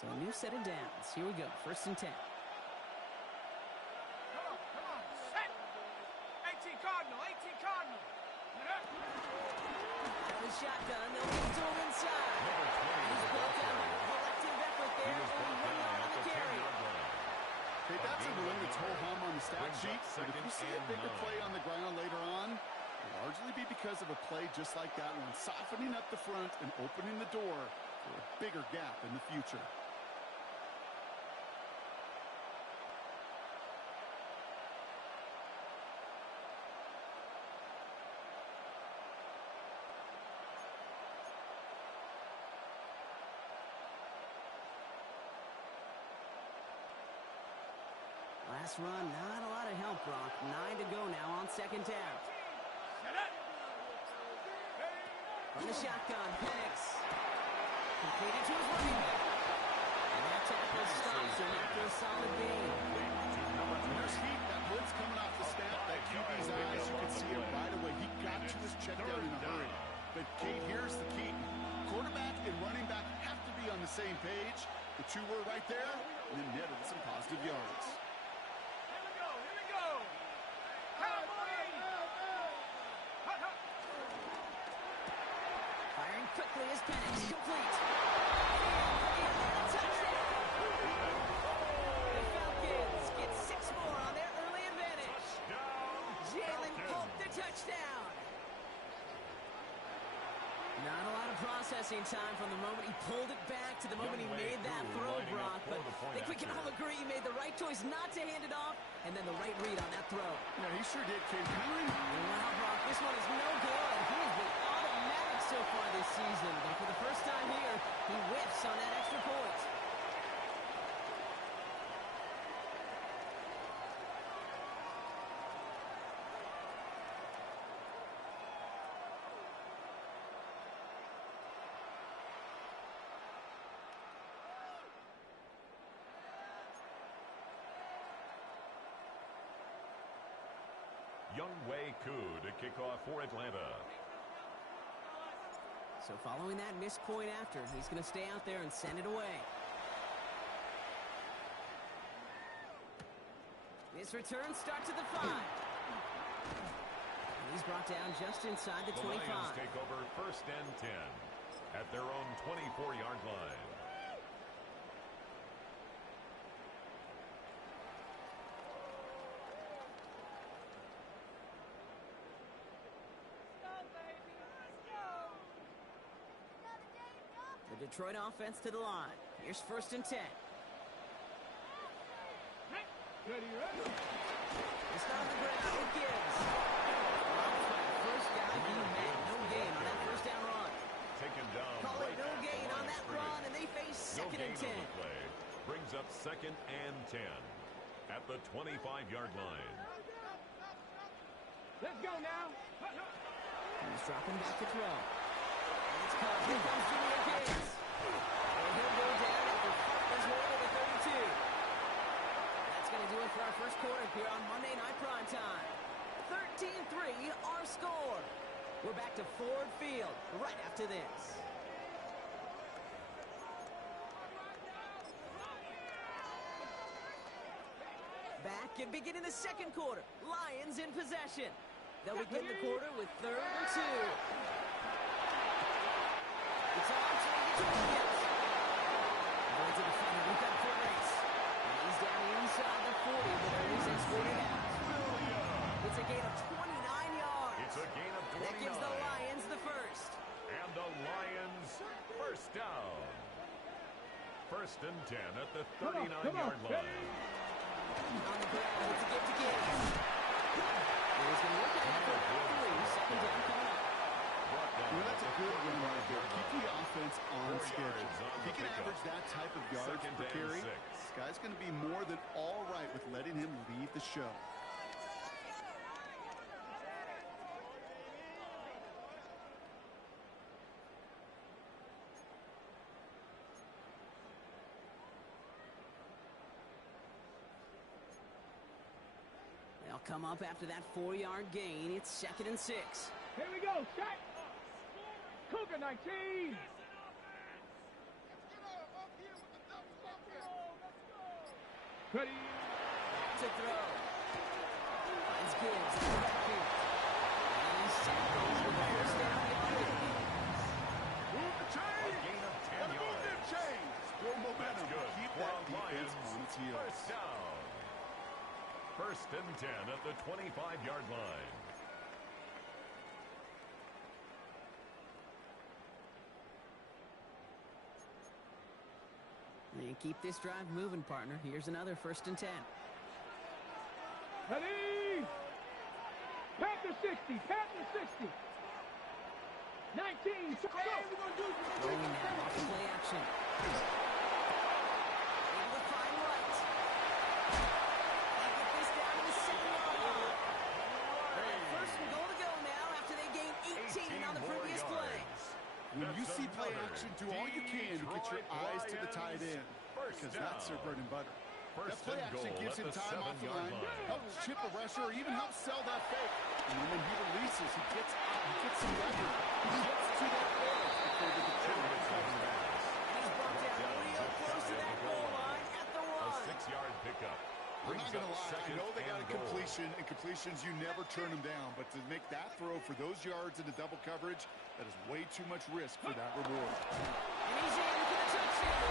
So a new set of downs. Here we go, 1st and 10. Come on, set. 18 Cardinal. Out of the shotgun, they'll get to him inside. He's built out a collective effort there, only 1 yard on the carry. Okay, that's a win that's ho-hum on the stat sheet, but if you see a bigger play on the ground later on, it'll largely be because of a play just like that one, softening up the front and opening the door for a bigger gap in the future. Last run, not a lot of help, Brock. 9 to go now on 2nd down. From the shotgun, Penix. Completed to his running back. And that tackle stops him after a solid gain. There's heat. That blitz coming off the snap. That QB's eyes, you can see it right away. He got to his check down in a hurry. But, Kate, here's the key. Quarterback and running back have to be on the same page. The two were right there, and then netted some positive yards. Firing quickly as Penix, complete. And touchdown! The Falcons get 6 more on their early advantage. Jalen Polk, the touchdown. Not a lot of processing time from the moment he pulled it back to the moment he made that throw, Brock. But I think we can all agree he made the right choice not to hand it off, and then the right read on that throw. Yeah, he sure did, Kate. Wow, Brock, this one is no good. He has been automatic so far this season, but for the first time here, he whiffs on that extra point. Younghoe Koo to kick off for Atlanta. So following that missed point after, he's going to stay out there and send it away. This return starts at the 5. And he's brought down just inside the 25. The Lions take over 1st and 10 at their own 24-yard line. The Detroit offense to the line. Here's 1st and 10. Ready. It's on the ground. Gibbs. First down, he met no gain on that 1st down run. Taken down. Call it right no at gain the on line that of scrimmage. run, and they face 2nd and 10. On the play. Brings up 2nd and 10 at the 25-yard line. Let's go now. He's dropping back to throw. It's caught. Here comes Junior Gibbs. And he'll go down after fighting his way to the 32. That's going to do it for our first quarter here on Monday Night Primetime. 13-3, our score. We're back to Ford Field right after this. Back and beginning the 2nd quarter. Lions in possession. They'll begin the quarter with 3rd and 2. It's on to Gibbs. Going to the front and we've got a foot race. And he's down inside the 40, but he's escorted out. It's a gain of 29 yards. It's a gain of 29. And that gives the Lions the first. And the Lions 1st down. 1st and 10 at the 39-yard line. On the ground, it's a give to Gibbs. He's going to work it out for 2nd down coming up. Well, that's a good one right there. Keep the offense on schedule. If he can average that type of yards per carry, this guy's going to be more than all right with letting him lead the show. They'll come up after that 4-yard gain. It's 2nd and 6. Here we go. Set. Cougar 19. Ready. To throw. Finds Gibbs in the backfield. And he's tackled for the first down yardage. Move the chain. A gain of 10 Move yards. the chain. Build momentum. Good Keep for that our defense Lions. on its heels. First down. First and 10 at the 25-yard line. And keep this drive moving, partner. Here's another 1st and 10. Ready. Panther 60. Panther 60. 19. Go. Throwing now off the play action. Able to find White. And get this down to the 7-yard line. First and goal to go now after they gain 18 on the previous play. When you see play action, do all you can to get your eyes to the tight end, because that's their bread and butter. That play action gives him time off the line, helps chip a rusher, or even helps sell that fake. And then when he releases, he gets out, he gets some leverage. He gets to that edge before the defender recovers. And he's brought down real close to that goal line at the A 1. 6-yard pickup. I'm not going to lie, I know they got a goal. completion, and completions, you never turn them down. But to make that throw for those yards into double coverage, that is way too much risk for that reward. And he's in for the touchdown.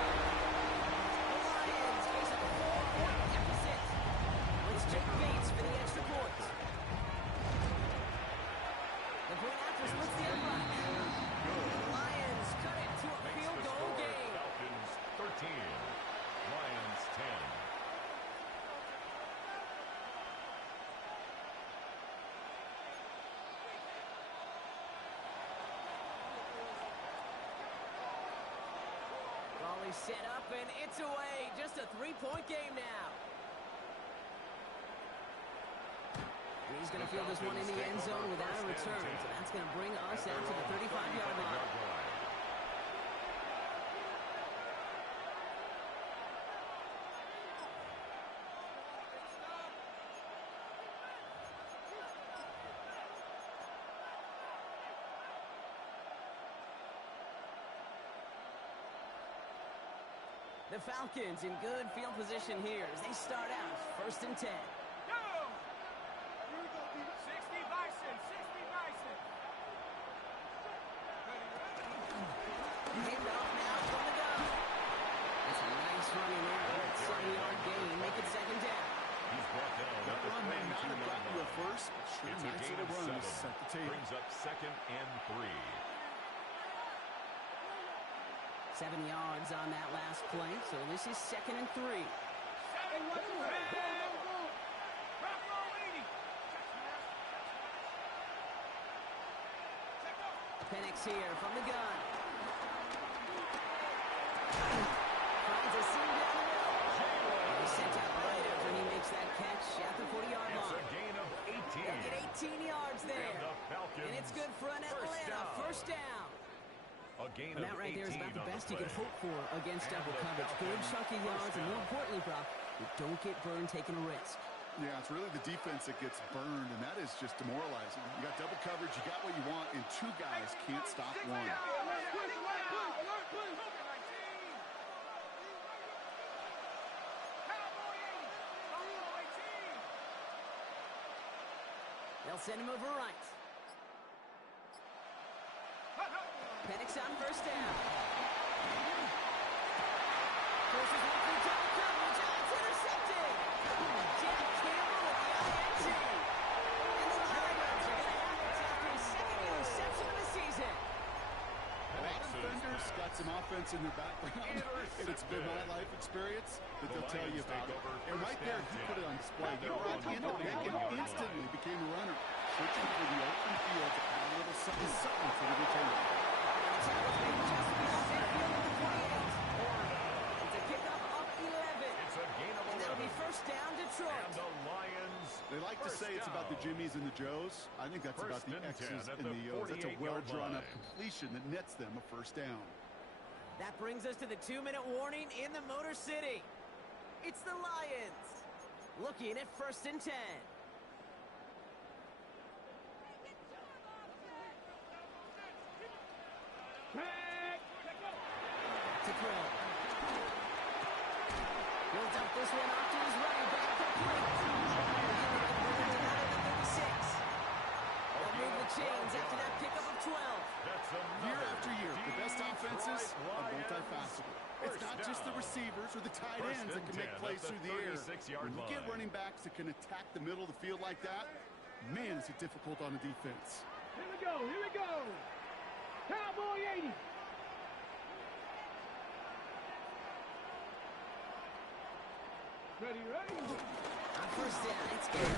The Lions face a 4-point deficit. It's Jake Bates for the extra point. The point after splits the upright. The Lions cut it to a Makes field the goal score game. Falcons 13. Lions 10. Raleigh set up and it's away. Just a 3-point game now. And he's going to field this one in the end zone without a return. So that's going to bring us out to the 35-yard line. The Falcons in good field position here as they start out 1st and 10. Go. 60 Bison. 60 Bison. Hand off now from the gun. That's a nice run in there. That 7-yard gain. Make it 2nd down. He's brought down That at the run may not have gotten you a 22-yard line. first, but sure, It's a nice gain little of run to 7. set the table. Brings up 2nd and 3. 7 yards on that last play, so this is 2nd and 3. Penix here from the gun. Finds a seam down the middle. He's sent out right after he makes that catch at the 40-yard It's a line. gain of 18. They'll get 18 yards there. And the Falcons And it's good for an Atlanta first down. A gain And of that right there is 18 about the on best you can play. hope for against And double the coverage. Good Falcons chunky yards, first and more down. importantly, Brock, you don't get burned taking a risk. Yeah, it's really the defense that gets burned, and that is just demoralizing. You got double coverage, you got what you want, and 2 guys can't stop one. They'll send him over right. Penix on 1st down. Forces one through double coverage, and it's intercepted. Jack Campbell with the INT. And the Lions are going to have it after his 2nd interception of the season. A lot of defenders got some offense in their background, and it's been my life experience that they'll tell you about it. And right there, he put it on display. They were out in the pick and instantly became a runner, searching for the open field to add a little something for the return. It's a kickoff of 11. It's a gain of 11. And that'll be 1st down Detroit. And the Lions They like to say it's about the Jimmies and the Joes. I think that's about First the and 10 X's at and the the O's. That's a 48-yard well-drawn-up line. completion that nets them a 1st down. That brings us to the 2-minute warning in the Motor City. It's the Lions looking at 1st and 10. To throw. Builds up get this one off to his running back complete. They'll move the chains after that pickup of 12. Year after year, the best offenses are multifaceted. It's not just the receivers or the tight ends that can make plays through the air. When you get running backs that can attack the middle of the field like that, man, is it difficult on the defense. Here we go, here we go. Cowboy 80. Ready, ready. On first down, it's good.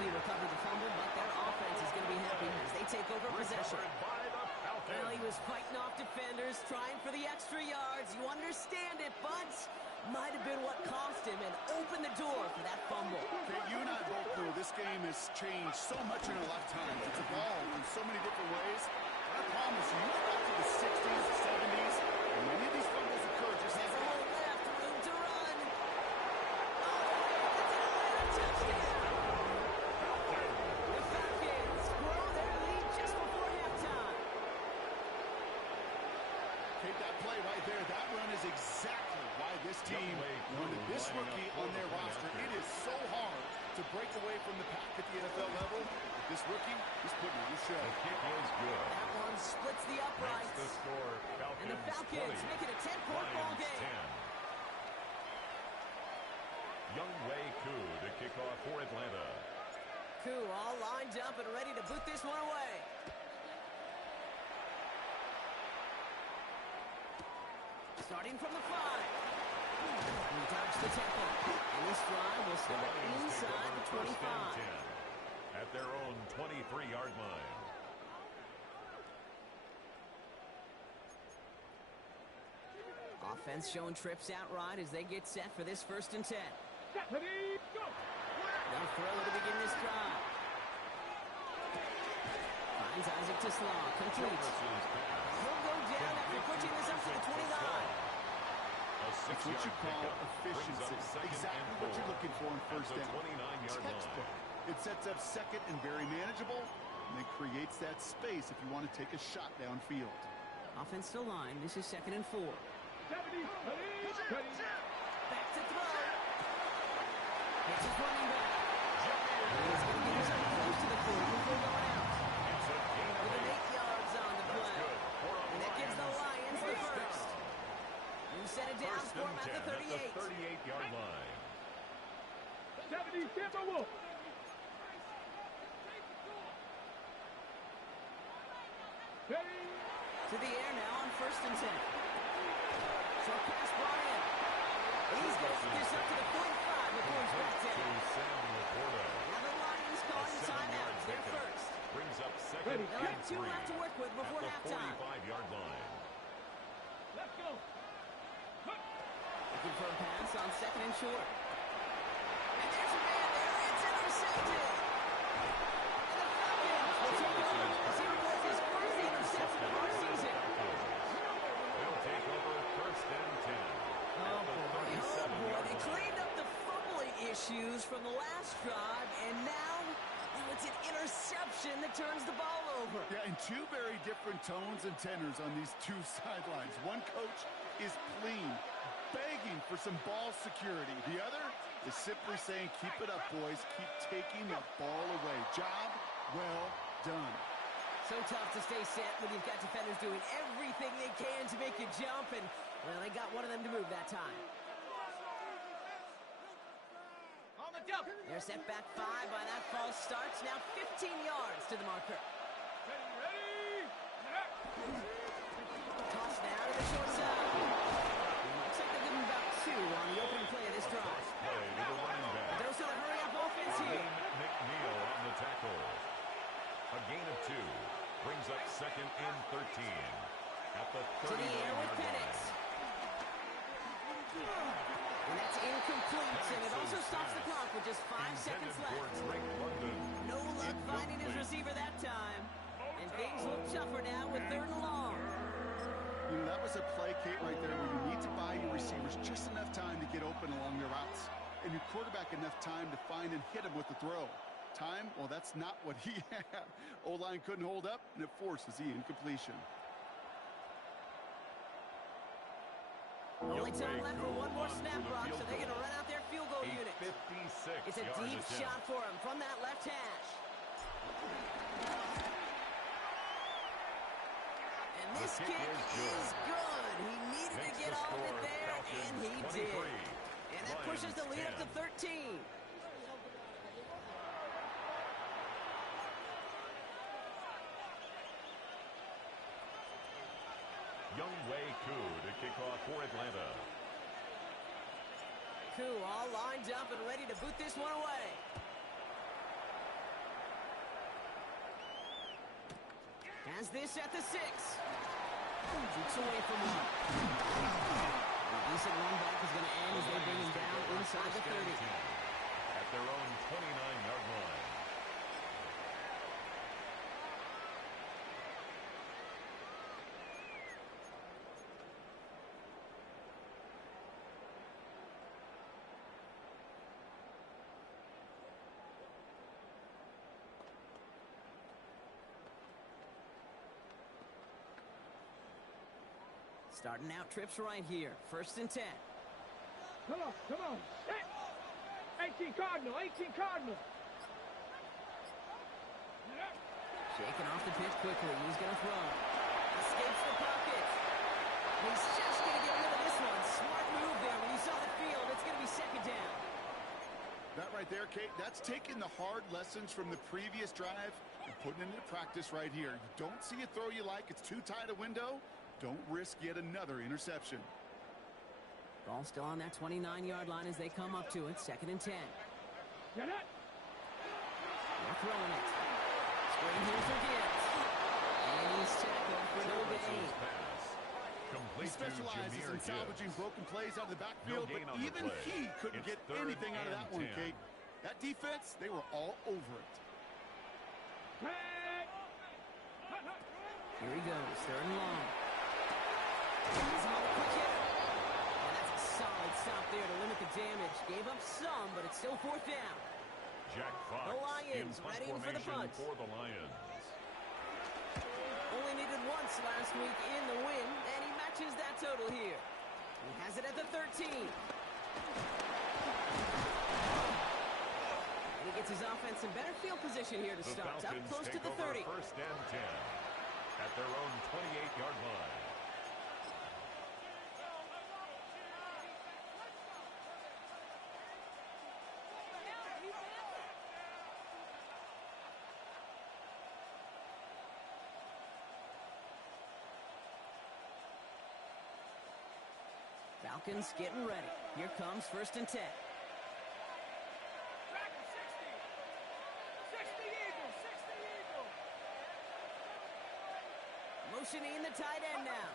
Recovered the fumble, but their offense is going to be happy as they take over possession. Well, he was fighting off defenders, trying for the extra yards. You understand it, but might have been what cost him and opened the door for that fumble. Okay, you and I both know this game has changed so much in our lifetimes. It's evolved in so many different ways. I promise you, you go back to the 60s, the 70s, and many of these fumbles occur just like that. Left, room to run. Oh, that's an touchdown. That play right there, that run is exactly why this team wanted this rookie on their roster. It is so hard to break away from the pack at the NFL level. This rookie is putting on the show. The kick is good. That one splits the uprights. Makes the score Falcons and the Falcons 20, make it a 10-point ball game. 10. Young Wei Koo to kick off for Atlanta. Koo all lined up and ready to boot this one away. Starting from the 5. He dodged the tackle. And this drive will start inside the 25. At their own 23-yard line. Offense showing trips outright as they get set for this 1st and 10. Ready, go. They'll throw to begin this drive. Finds Isaac to Slaw. Complete. He'll go down after pushing this up to the 29. It's what you call efficiency. Exactly what you're looking for in first down. Textbook. It sets up second and very manageable, and it creates that space if you want to take a shot downfield. Offense still line. This is 2nd and 4. 70, ready. Back to throw. It's his running back. He's going to get himself close to the 40 before going out. With an 8 yards on the play. And that gives the Lions the first. You set it down for him at the 38. 38-yard line. 70, Tampa Wolf. Ready. To the air now on 1st and 10. Short pass brought in. He's going to get this up to the 45 before he's back down. Now the Lions calling the timeout. They're first. Brings up 2nd and 3. They'll have 2 left to work with before halftime. 45-yard line. Let's go. Looking for a pass on 2nd and short. And there's a man there. It's intercepted. And the Falcons will take it over as he records his first interception of our season. They'll take over 1st and 10. Oh, boy. They cleaned up the fumbling issues from the last drive, and now it's an interception that turns the ball over. Yeah, and 2 very different tones and tenors on these 2 sidelines. One coach is pleading, begging for some ball security. The other is simply saying, keep it up, boys. Keep taking that ball away. Job well done. So tough to stay set when you've got defenders doing everything they can to make you jump, and, well, they got one of them to move that time. On the jump. They're set back 5 by that false start. Now 15 yards to the marker. Ready. Toss now to the short side. Looks like they're giving about 2 on the opening play of this drive. Play to the running back. There's a hurry-up offense here. McNeil on the tackle. A gain of 2 brings up 2nd and 13 at the 39-yard line. To the air with Penix. And that's incomplete, and it also stops the clock with just 5 seconds left. No luck finding his receiver that time. And things look tougher now with 3rd and long. You know, that was a play, Kate, right there where you need to buy your receivers just enough time to get open along their routes. And your quarterback enough time to find and hit him with the throw. Time, well, that's not what he had. O-line couldn't hold up, and it forces the incompletion. Only time left for one more snap, Brock, so they're going to run out their field goal unit. 56 It's a deep shot for him from that left hash. And this kick is good. He needed to get all of it there, and he did. And that pushes the lead up to 13. Younghoe Koo to kick off for Atlanta. Koo all lined up and ready to boot this one away. Has this at the 6. Shoots away from one. A decent run back is going to end as they bring him down inside the 30. At their own 29-yard line. Starting out trips right here. 1st and 10. Come on, come on. 18 Cardinal, 18 Cardinal. Shaking off the pitch quickly. He's going to throw. Escapes the pocket. He's just going to get rid of this one. Smart move there. When you saw the field, it's going to be 2nd down. That right there, Kate, that's taking the hard lessons from the previous drive and putting it into practice right here. You don't see a throw you like. It's too tight a window. Don't risk yet another interception. Ball still on that 29-yard line as they come up to it. 2nd and 10. Get it. They're throwing it. Screen here for Gibbs. And he's tackled for no gain. He specializes in salvaging broken plays out of the backfield, but even he couldn't get anything out of that one, Kate. That defense, they were all over it. Here he goes. 3rd and long. He's on the quick hitter. And that's a solid stop there to limit the damage. Gave up some, but it's still 4th down. Jack Fox The Lions in punt ready for the punt. for the Lions. Only needed once last week in the win, and he matches that total here. He has it at the 13. And he gets his offense in better field position here to start. Up close to the 30. 1st and 10 at their own 28-yard line. Falcons getting ready. Here comes 1st and 10. Motioning the tight end now.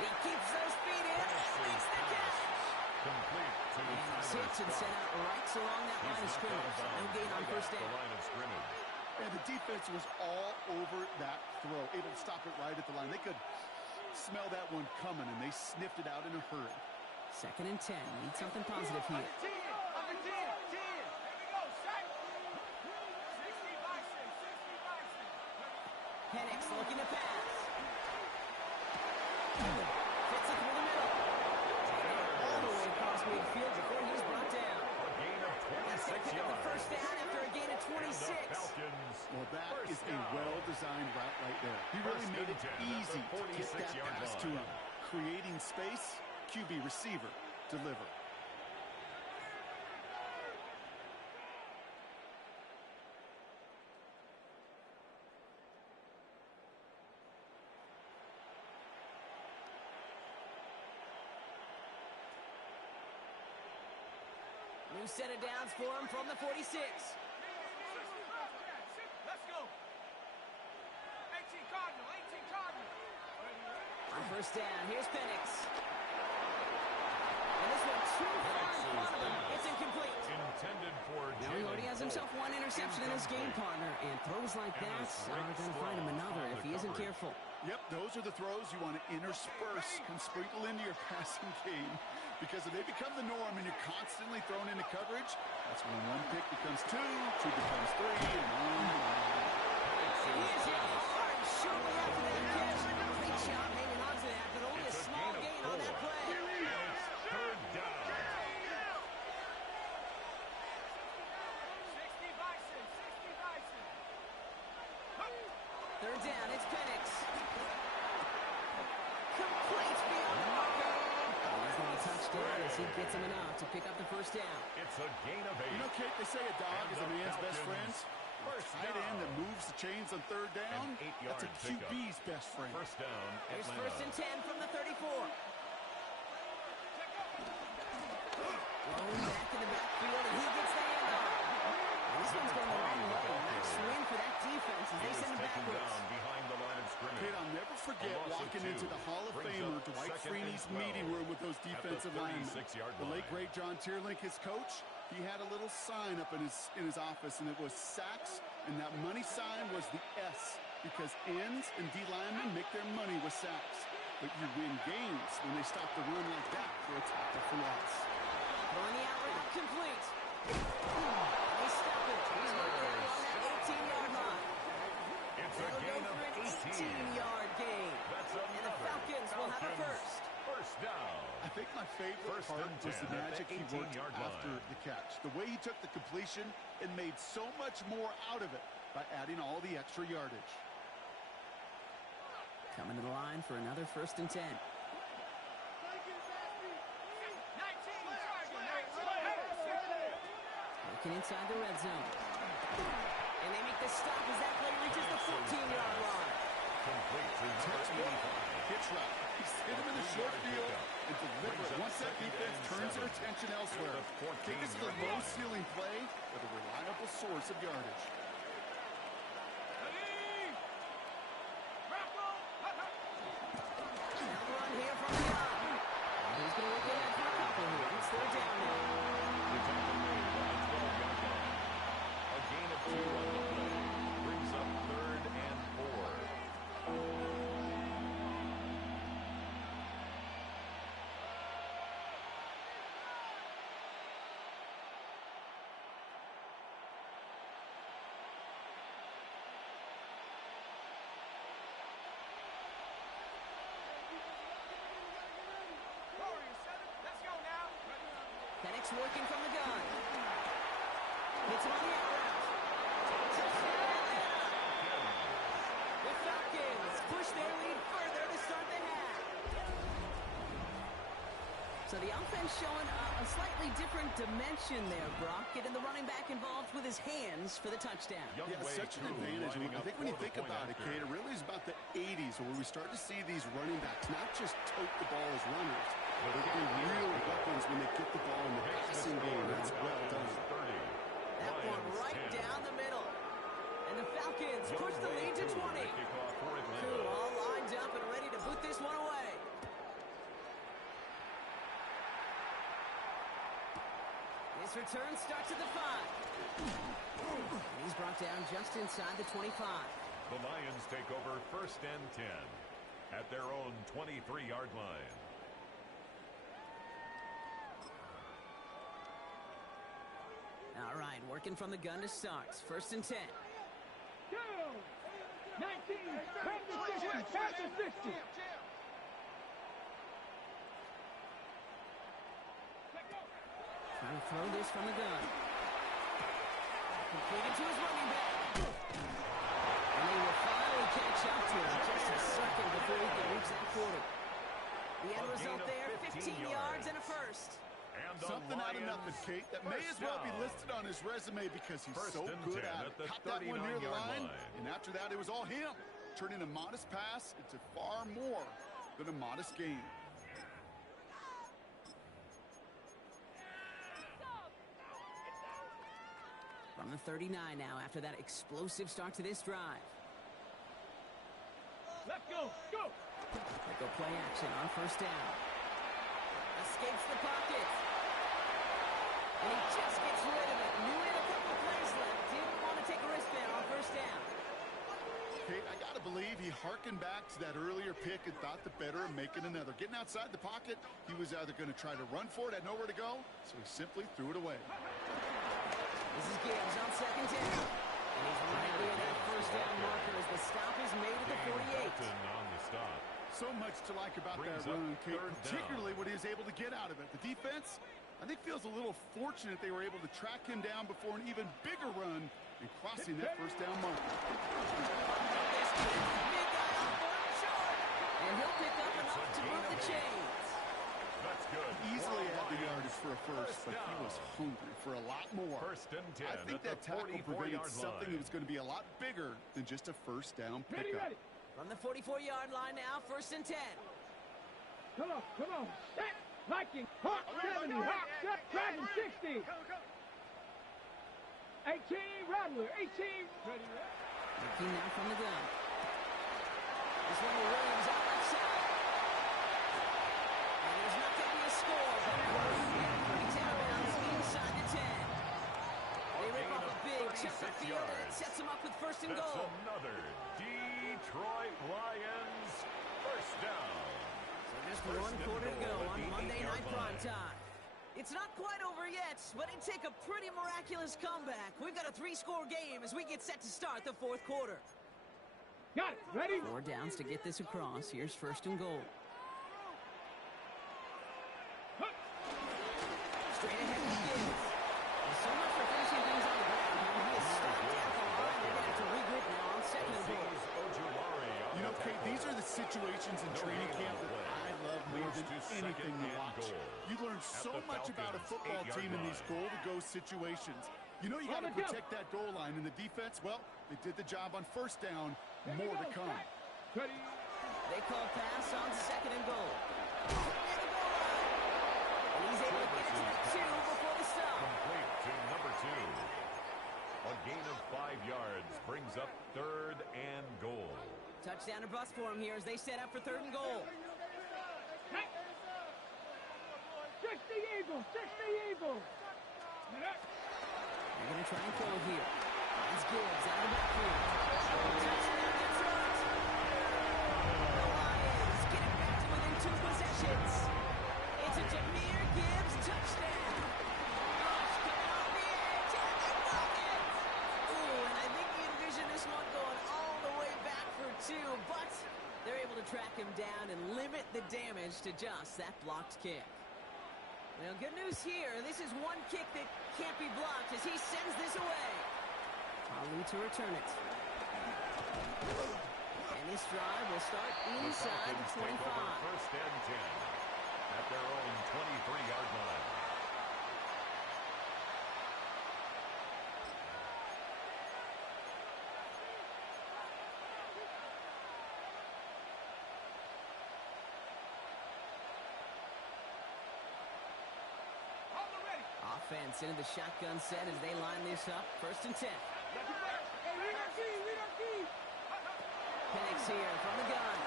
He keeps those feet in. Makes the catch. Complete to He's hit and sent out right along that line of scrimmage. No gain on 1st down. And the defense was all over that throw, able to stop it right at the line. They could smell that one coming, and they sniffed it out in a hurry. 2nd and 10. Need something positive here. Penix looking to pass. Fits it through the middle. All the way across midfield before he's brought down. A gain of 26 The yards. 1st down after a gain of 26. Well, that is a well-designed route right there. He really made it easy to get that pass to him. Creating space, QB receiver, deliver. New set of downs for him from the 46. Let's go. 18 Cardinal, 18 Cardinal. On 1st down, here's Penix. And this one too far in front of him. It's incomplete. Intended for Now he already has himself one interception in his game, partner. And throws like that are going to find him another if he isn't careful. Yep, those are the throws you want to intersperse and sprinkle into your passing game. Because if they become the norm and you're constantly thrown into coverage, that's when one pick becomes two becomes three, and on. He is hit hard shortly after that catch. Great job making that play. Third down. 60 Bison, 60 Bison. Third down, it's Penix. Complete beyond the marker. He's going to touchdown as he gets him enough to pick up the first down. It's a gain of 8. You know, Kate, they say a dog And is a the man's best Falcons, friend. first Tight end that down. moves the chains on third down, An 8-yard that's a pickup. QB's best friend. First down, Here's Atlanta. first and 10 from the 34. Thrown back in the backfield, and he gets the handoff. This one's going the wrong way. Nice win for that defense as He they was send him taken backwards. down behind the line of scrimmage. Kate, I'll never forget A loss of walking 2 into the Hall of brings Famer up Dwight second and Freeney's 12 meeting room with those at the defensive linemen. 36-yard The late line. great John Tierlink, his coach, he had a little sign up in his office, and it was sacks, and that money sign was the S, because ends and D linemen make their money with sacks. But you win games when they stop the run like that for a tackle for loss. Throwing the out route complete. They stop it. He's right there on that 18-yard line. It's a That'll go gain of for an 18. 18-yard gain. That's And the another Falcons will have a first. First down. I think my favorite First part and was the 10 at magic the he worked 18-yard after line. the catch. The way he took the completion and made so much more out of it by adding all the extra yardage. Coming to the line for another first and 10. Working inside the red zone. And they make the stop as that play reaches the 14-yard line. Complete to Textbook 35. pitch route. He's hit him in the short field and deliver it. Once that defense turns their attention elsewhere, take this is a low ceiling play with a reliable source of yardage. Now the run here from the gun. He's going to look at it for a couple here. It's third down now. The tackle made on the 12-yard line. A gain of 2 on the play. Brings up third and 4. Penix working from the gun. Hits him on the out route. Touchdown, Atlanta. The Falcons push their lead further to start the half. So the offense showing a slightly different dimension there, Brock. Getting the running back involved with his hands for the touchdown. Young Yeah, way such an through, advantage. lining I up think when you for the think point about it, after. Kate, it really is about the 80s where we start to see these running backs not just tote the ball as runners, but they're getting real weapons when they get the ball in the passing game. That's well done. 30. That one Lions right 10. down the middle. And the Falcons Young push the way lead to through, 20. the kickoff for Atlanta. Two all lined up and ready to boot this one away. This return starts at the 5. And he's brought down just inside the 25. The Lions take over first and 10 at their own 23-yard line. All right, working from the gun to start. First and 10. Go! 19, pass the 60, pass the 60. Trying to throw this from the gun. Completed to his running back. And they will finally catch up to him just a second before he can reach that 40. The end A result gain of there, 15 15 yards and a first. And the Something out of Lions nothing, Kate. That may first as well be down. listed on his resume because he's First so and good 10 at at it. the Caught that one near the 39-yard line, line. and after that, it was all him. Turning a modest pass into far more than a modest gain. From the 39 now after that explosive start to this drive. Let's go, go! They go play action on first down. Escapes the pocket. And he just gets rid of it. Knew he had a couple plays left. Didn't want to take a risk there on first down. Kate, I got to believe he harkened back to that earlier pick and thought the better of making another. Getting outside the pocket, he was either going to try to run for it, had nowhere to go, so he simply threw it away. This is Gibbs on second down. And he's right near that first down marker as the stop is made at the Dane 48. Belton on the stop. So much to like about that run, Kate, particularly what he was able to get out of it. The defense, I think, feels a little fortunate they were able to track him down before an even bigger run and crossing that first down marker. And he'll pick up enough to move the chains. That's good. Easily had the yardage for a first, but he was hungry for a lot more. First and 10. I think that tackle prevented something that was going to be a lot bigger than just a first down pickup. From the 44-yard line now, first and 10. Come on. Set. Viking. Hawk 70. Hawk set. Dragon 60. 18. Rattler. 18. Ready. Looking now from the gun. This one to Williams out left side. And there's not going to be a score, but brings out of bounds inside the 10. They rip off a big chunk of field, and it sets them up with first and goal. That's another Detroit Lions first down. So just one quarter to go on Monday Night Primetime. It's not quite over yet, but it'd take a pretty miraculous comeback. We've got a 3-score game as we get set to start the fourth quarter. Got it. Ready? 4 downs to get this across. Here's first and goal. Straight ahead he is. So much for finishing things on the ground. He is stopped at the line. They're going to have to regroup now on second and goal. You know, Kate, these are the situations in training camp that I love more than anything to watch. You learn so much about a football team in these goal-to-go situations. You know you got to protect that goal line, and the defense, well, they did the job on first down. More to come. Ready. They call pass on second and goal. And he's able to get it to the 2 before the stop. Complete to number 2. A gain of 5 yards brings up third and goal. Touchdown or bust for him here as they set up for third and goal. 60 Eagles. 60 Eagles. They're going to try and throw here. It's Gibbs out of the backfield. Touchdown Detroit. The Lions get it back to within 2 possessions. It's a Jahmyr Gibbs touchdown. Rush coming off the edge and they block it. Ooh, and I think you envision this one going all the way back for 2, but they're able to track him down and limit the damage to just that blocked kick. Well, good news here. This is one kick that can't be blocked as he sends this away. Ali to return it. And this drive will start inside the 25. First and 10 at their own 23-yard line. Offense into the shotgun set as they line this up. First and 10. Penix here from the gun.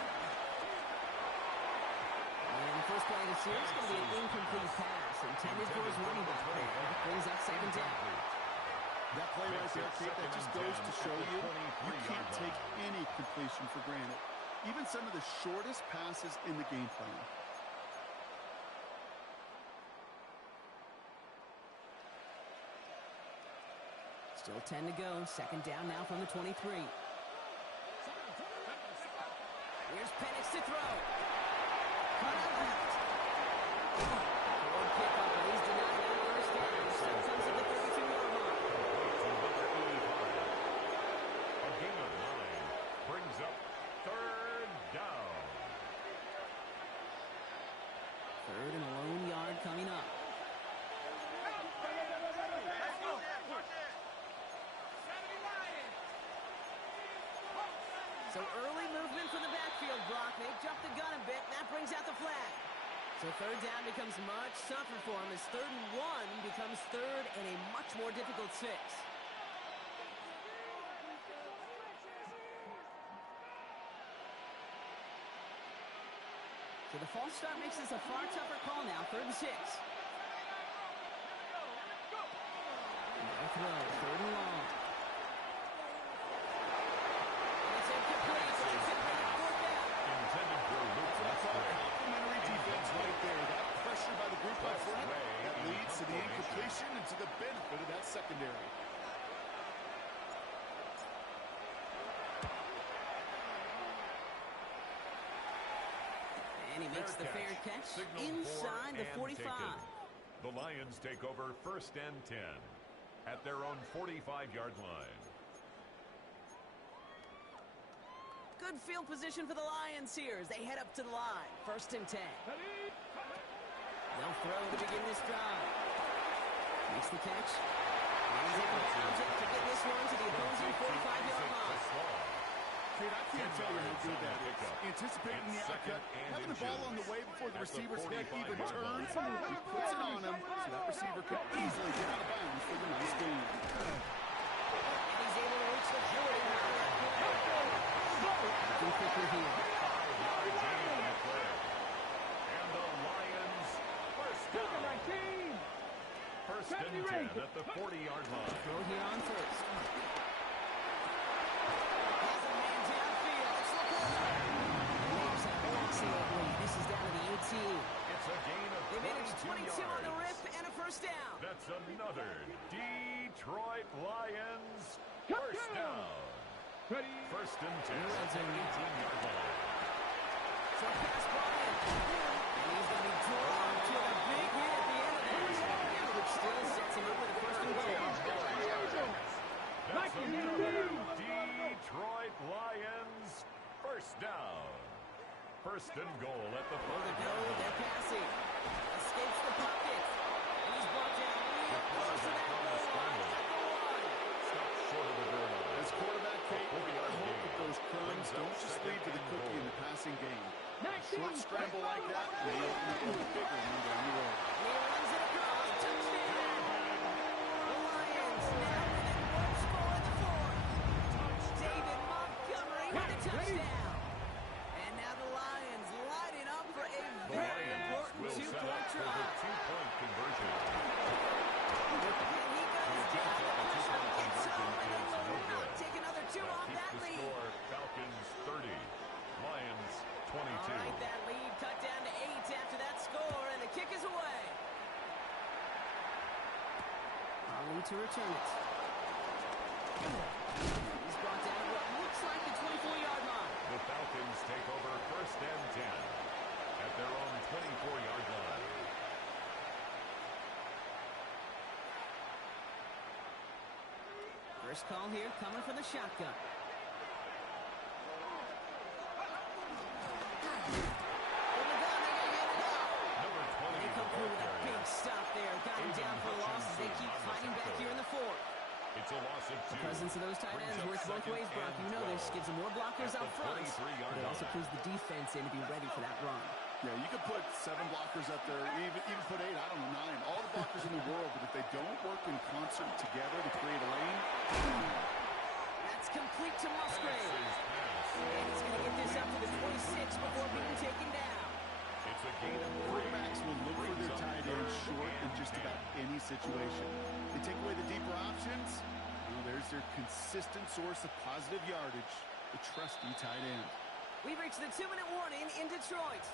And the first play of the series is going to be an incomplete pass intended for his running back there. Brings up second down. That play right there, Kate, that just goes to show you can't take any completion for granted. Even some of the shortest passes in the game plan. Still 10 to go. Second down now from the 23. Here's Penix to throw. Cut out left. Forward pickup, but he's denied that first down. Still comes at the 32-yard line. A gain of 9 brings up third down. Third and a lone yard coming up. So early movement from the backfield block. They jumped the gun a bit. That brings out the flag. So third down becomes much tougher for him as 3rd and 1 becomes 3rd and a much more difficult 6. So the false start makes this a far tougher call now. 3rd and 6. No throw. 3rd and long. Complimentary defense right there. That pressure by the group up front, that leads to the incompletion and to the benefit of that secondary. he makes the fair catch inside the 45. The Lions take over 1st and 10 at their own 45-yard line. Good field position for the Lions here as they head up to the line. 1st and 10. They'll throw to begin this drive. Makes the catch. And he's out of bounds after getting this one to the opposing 45-yard line. Kid, I can't tell you how good that is. Anticipating the outcut, having the ball on the way before the receiver's head even turns, he puts it on him so that receiver can easily get out of bounds for the nice gain. And he's able to reach the 40 now. Looking quickly here. 5-yard gain on the play. And the Lions first down. 1st and 10 at the 40-yard line. Throw here on 1st. This is down to the 18. It's a gain of They managed 22 yards. on the rip and a 1st down. That's another Detroit Lions first down. 1st and 10 at the 18-yard line. So pass ball in. And he's going to be drawn to a big hit at the end of this. Which still sets him up with a 1st and goal. That's another Detroit Lions first down. 1st and goal at the 5-yard line. They're passing. Escapes the pocket. And he's brought down real close to that goal line at the 1. Stopped short of the goal line. As quarterback, Kate, we gotta hope that those crumbs don't just lead to the cookie in the passing game. Short scramble like that may open up a bigger one down the road. He runs it across. Touchdown. The Lions now within one score in the 4th. David Montgomery with a touchdown. And now the Lions lining up for a very important two-point For the try. 2-point conversion. And he goes down. The pressure gets home, and they will not take another 2 off Keeps that the lead. score. Falcons 30. Lions 22. All right, that lead cut down to 8 after that score, and the kick is away. Ali to return it. He's brought down to what looks like the 24-yard line. The Falcons take over 1st and 10 at their own 24-yard line. First call here coming from the shotgun. Number 20. They come through with a big stop there. Got him down for a loss as they keep fighting back here in the 4th. It's a loss of 2. The presence of those tight ends works both ways, Brock. You know this. Gives them more blockers up front, but it also pulls the defense in to be ready for that run. Yeah, you could put 7 blockers up there, even put 8, I don't know, 9. All the blockers in the world, but if they don't work in concert together to create a lane, That's complete to Musgrave. And he's going to get this up to the 26 before being taken down. It's a gain of 3. quarterbacks will look for their tight end short in just about any situation. They take away the deeper options. Well, there's their consistent source of positive yardage, the trusty tight end. We've reached the 2-minute warning in Detroit.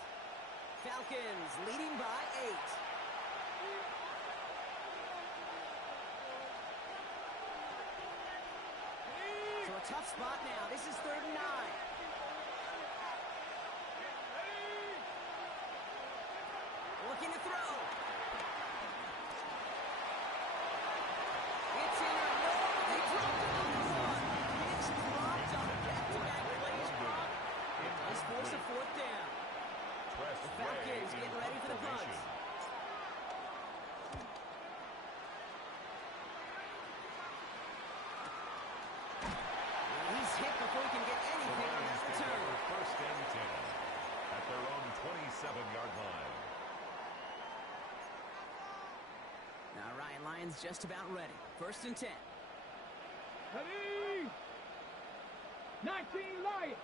Falcons leading by 8. So a tough spot now. This is 3rd and 9. Looking to throw. It's in there. No, they dropped it on this one. It's dropped on back-to-back plays, Brock. It does force a 4th down. The Falcons getting ready for the punt. He's hit before he can get anything on that return. 1st and 10 at their own 27-yard line. Now Ryan Lyons just about ready. 1st and 10. Ready? 19 Lions.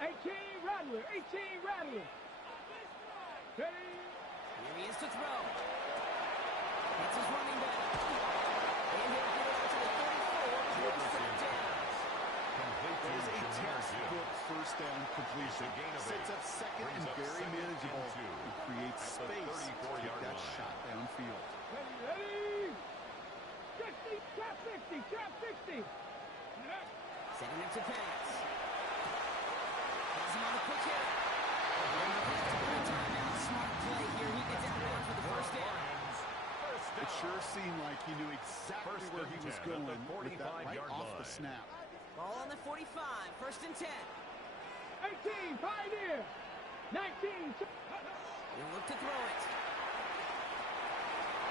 18 Rattler. 18 Rattler. Ready? Here he is to throw. That's his running back. And he'll get it out to the 34. Here's 3rd down. That is a textbook first down completion. Gain of 8. Sets up second and very manageable. It creates space to get that shot downfield. Ready? 60, trap 60, trap 60. Sending it to pass. Has him on the quick hit. sure seemed like he knew exactly where he was going with that right off the snap. Ball on the 45, first and 10. 18, Pioneer. 19. He'll look to throw it.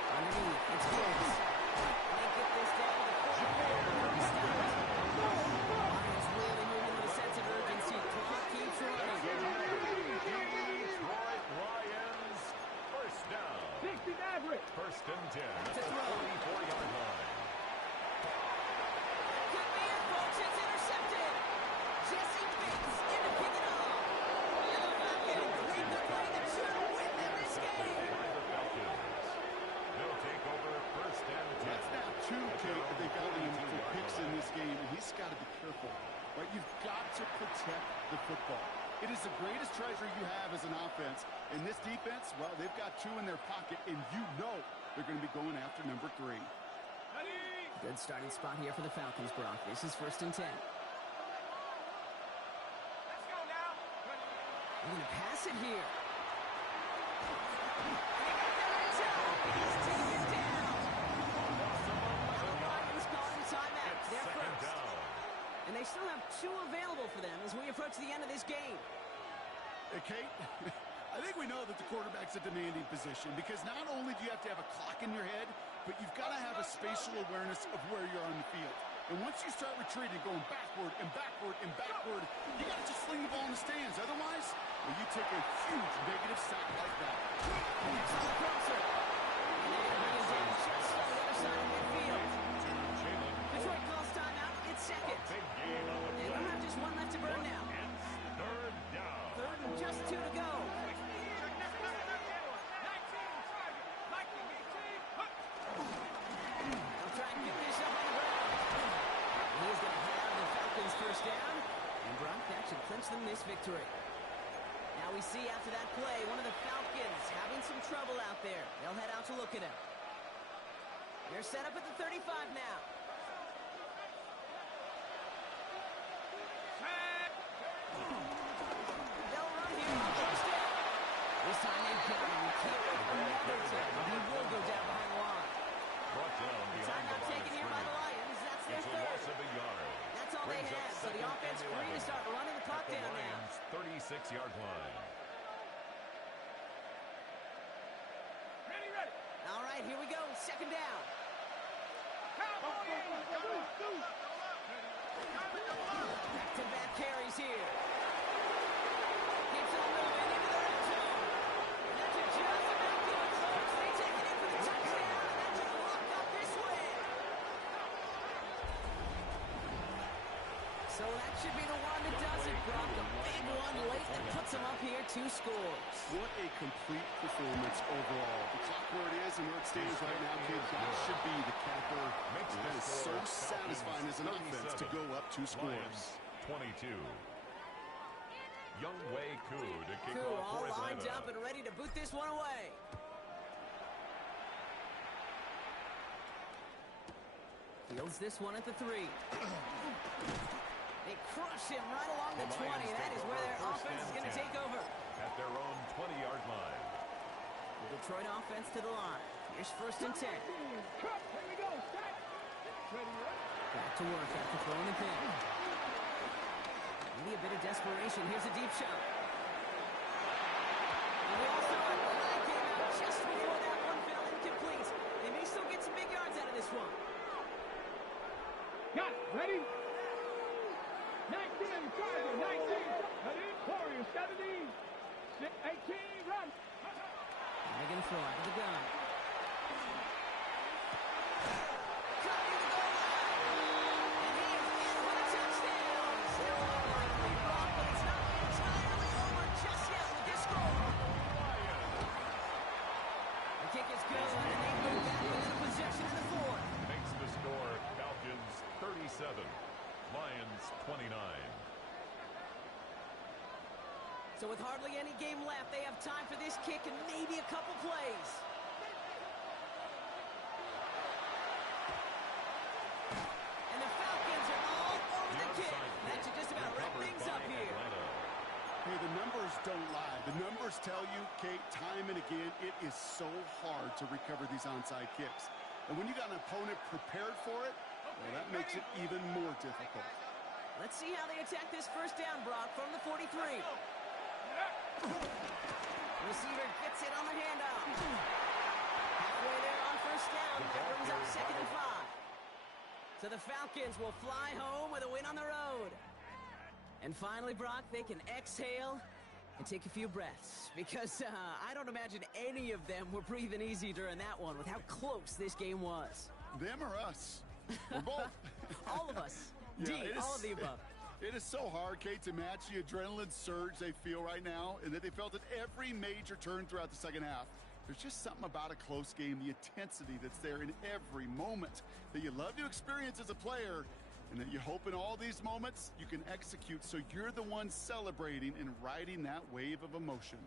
Underneath, it's close. They get this down to the 44. He stopped. Lions really moving with a sense of urgency. Clock keeps running. Detroit Lions, first down. 60 Maverick. First and 10 at To the throw. 44-yard line. Could be it, folks. It's intercepted. Jesse Bates in to pick it up. And the Falcons make the play that should win them this game. By the Falcons. They'll take over first and 10. That's now two, Kate, that they've got him for picks in this game, and he's got to be careful. Right? You've got to protect the football. It is the greatest treasure you have as an offense. And this defense, well, they've got two in their pocket, and you know they're going to be going after number 3. Good starting spot here for the Falcons, Brock. This is first and 10. They're going to pass it here. He's taken down. The Lions calling timeout. They're Second first. down. And they still have 2 available for them as we approach the end of this game. Hey, Kate, I think we know that the quarterback's a demanding position because not only do you have to have a clock in your head, but you've got to have a spatial awareness of where you're on the field. And once you start retreating, going backward and backward and backward, you got to just sling the ball in the stands. Otherwise, well, you take a huge negative sack like that. He's on the crosser. And they're going to bring him down just on the other side of midfield. Jalen Detroit calls timeout. It's second. big gain on the And play. they'll have just 1 left to burn now. It's third down. Third and just 2 to go. They'll try and get this up on the ground. And he's going to have the Falcons first down. And Brock, that should clinch them this victory. Now we see after that play, one of the Falcons having some trouble out there. They'll head out to look at him. They're set up at the 35 now. They'll run here on first down. This time they've got him. He can't wait for another tackle. He will go down behind the line. Brought down behind the Timeout line taken of here by the scrimmage. Lions. That's their It's a loss third. of a yard. That's all they Brings up have. So the second offense and free to 11 start running the clock at the down now. Lions' 36-yard line. All right, here we go. Second down. Back-to-back carries here. Keeps on moving into the red zone. And that's just about it, folks. They take it in for the touchdown. And that's just locked up this win. So that should be the one that does it, Brock. A big one late that puts them up here 2 scores. What a complete performance overall. The clock where it is and where it stands right now, kid, that should be the capper. That is so satisfying as an offense to go up 2 scores. Lions 22. Young Wei Koo to kick Koo off all for lined Atlanta. up and ready to boot this one away. Fields this one at the 3. They crush him right along the 20. That is where their offense is going to take over. At their own 20-yard line. The Detroit offense to the line. Here's first and 10. Cut. Here we go. Set. Ready, right? Back to work after throwing the pin. Maybe a bit of desperation. Here's a deep shot. And we all saw it. The line came out just before that one fell incomplete. They may still get some big yards out of this one. Got it. Ready? 19, Charger, 19. Ready? Warrior, 17. 18, run. They're going to throw out of the gun. Caught near the goal line. And he is in for the touchdown. Still unlikely, Brock, but it's not entirely over just yet with this score. The kick is good, and they move back into the possession in the 4th. Makes the score Falcons 37. Lions 29. So with hardly any game left, they have time for this kick and maybe a couple plays. And the Falcons are all over the kick. That should just about wrap things up here. Hey, the numbers don't lie. The numbers tell you, Kate, time and again, it is so hard to recover these onside kicks. And when you got an opponent prepared for it, well, that makes it even more difficult. Let's see how they attack this first down, Brock, from the 43. Receiver gets it on the handoff. Halfway there on first down. That brings up 2nd and 5. So the Falcons will fly home with a win on the road. And finally, Brock, they can exhale and take a few breaths. Because I don't imagine any of them were breathing easy during that one with how close this game was. Them or us? We're both. All of us. Yeah, all of the above. It is so hard, Kate, to match the adrenaline surge they feel right now and that they felt at every major turn throughout the second half. There's just something about a close game, the intensity that's there in every moment that you love to experience as a player, and that you hope in all these moments you can execute so you're the one celebrating and riding that wave of emotion.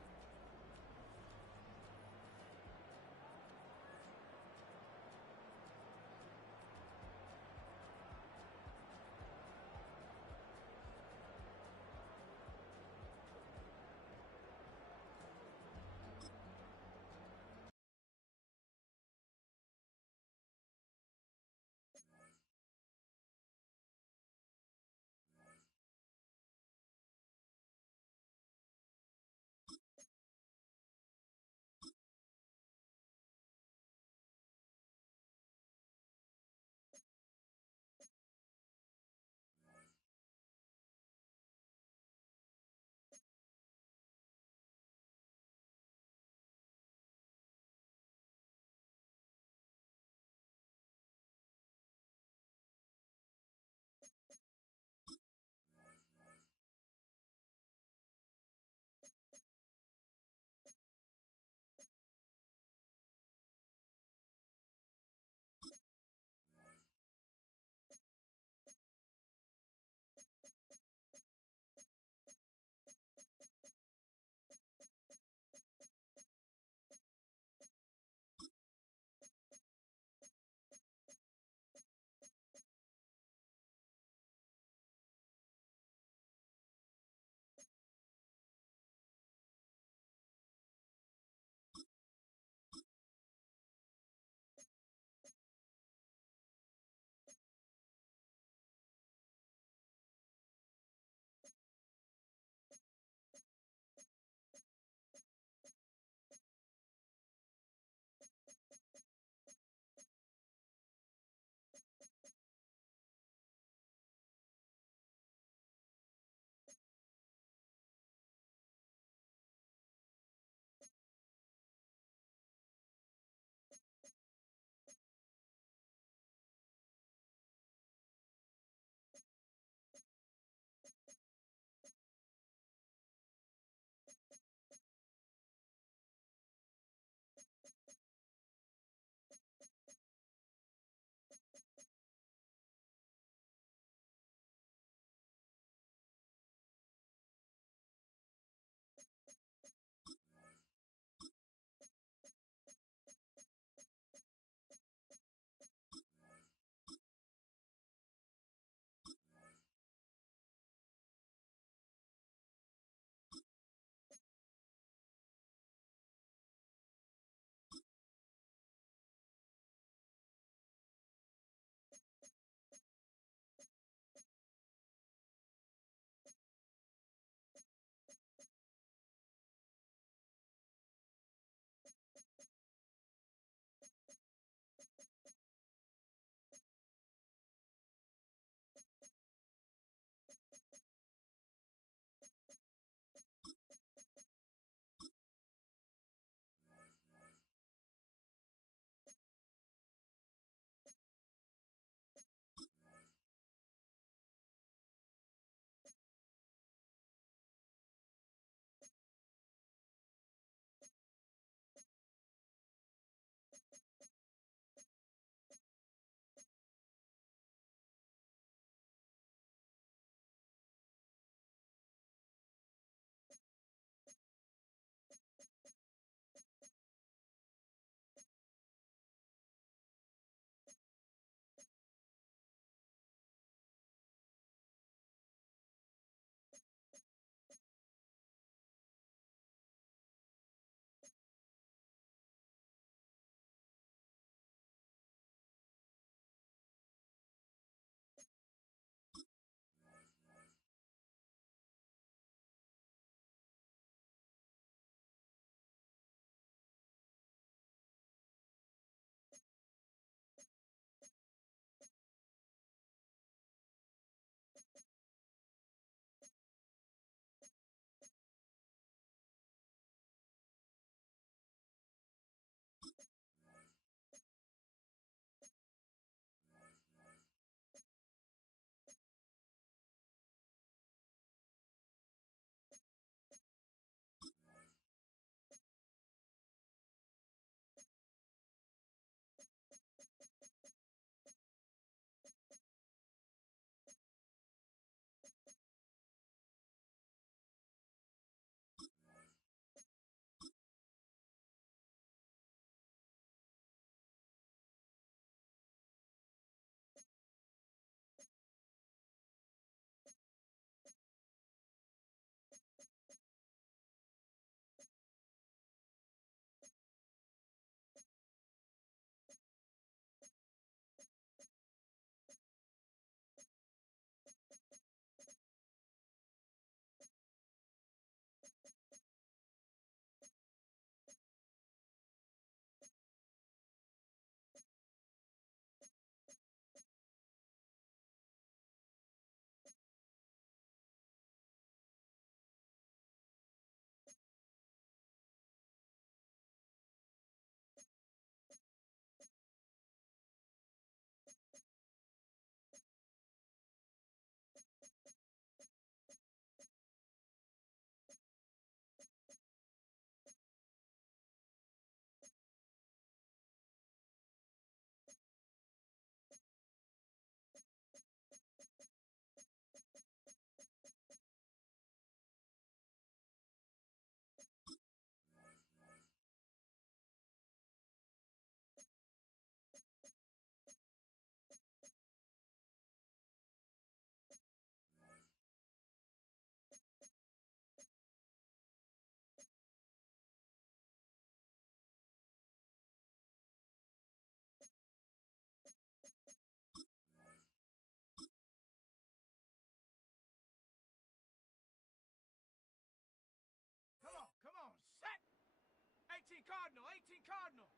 Cardinal, 18 Cardinal.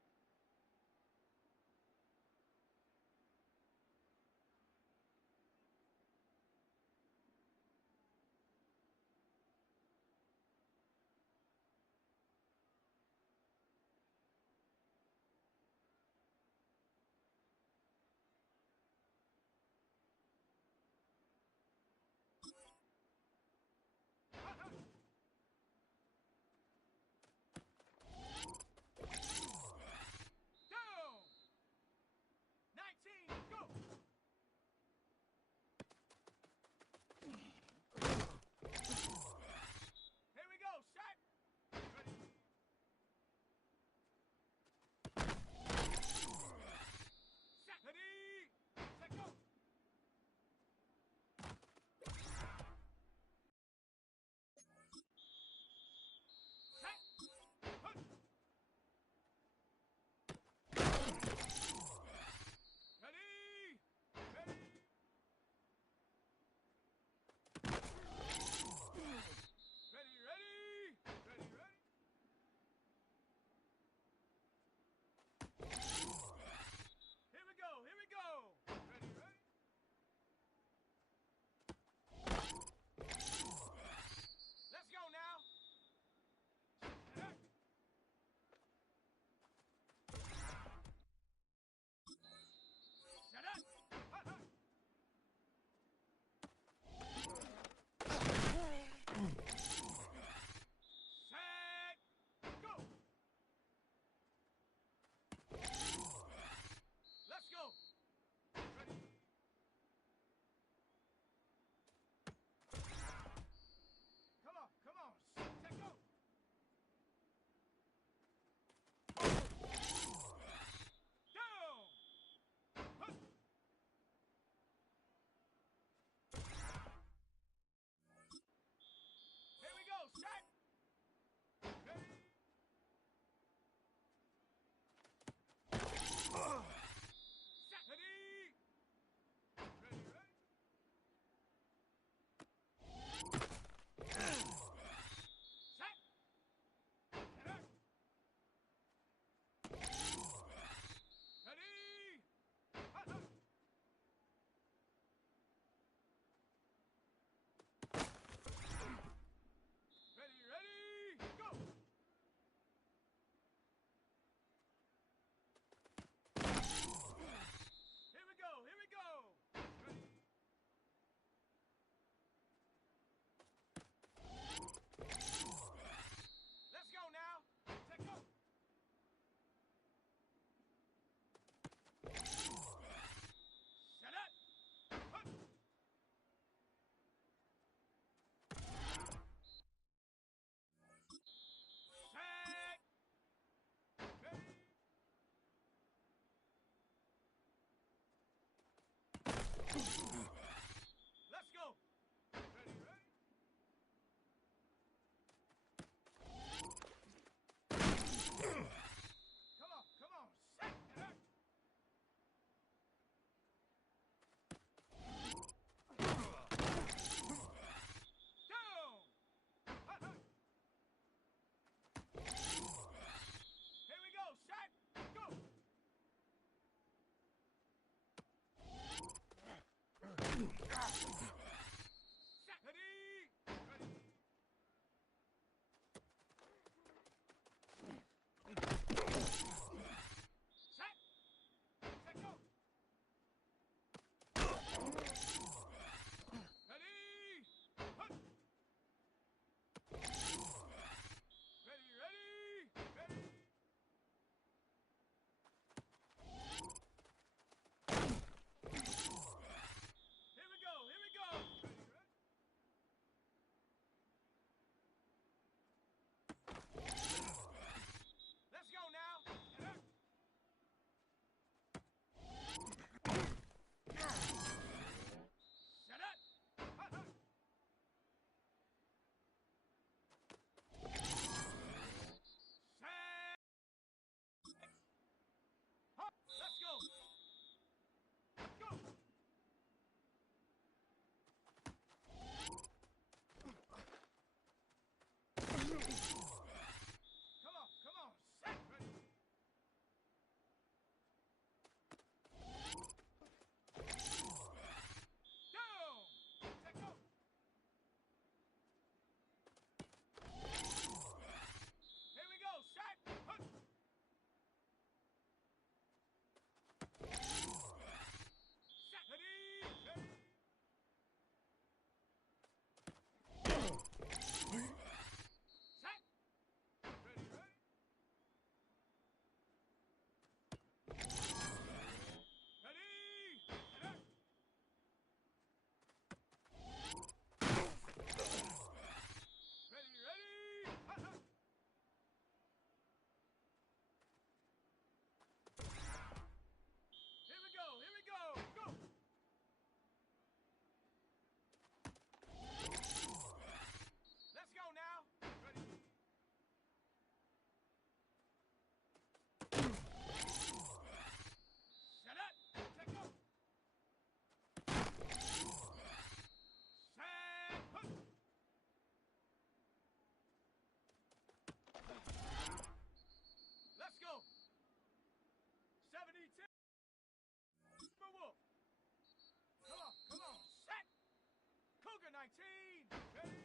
19. Ready?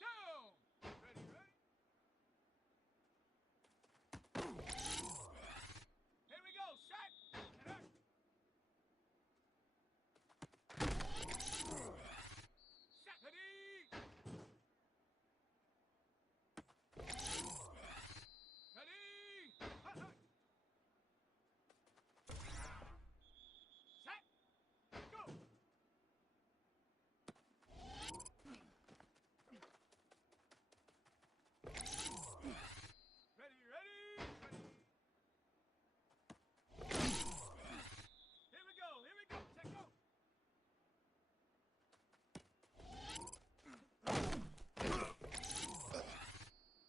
Down. Ready, ready? Here we go. Shot. Shot. Ready? Ready? Hut, hut. Set. Go. Ready, ready, ready. Here we go, check go.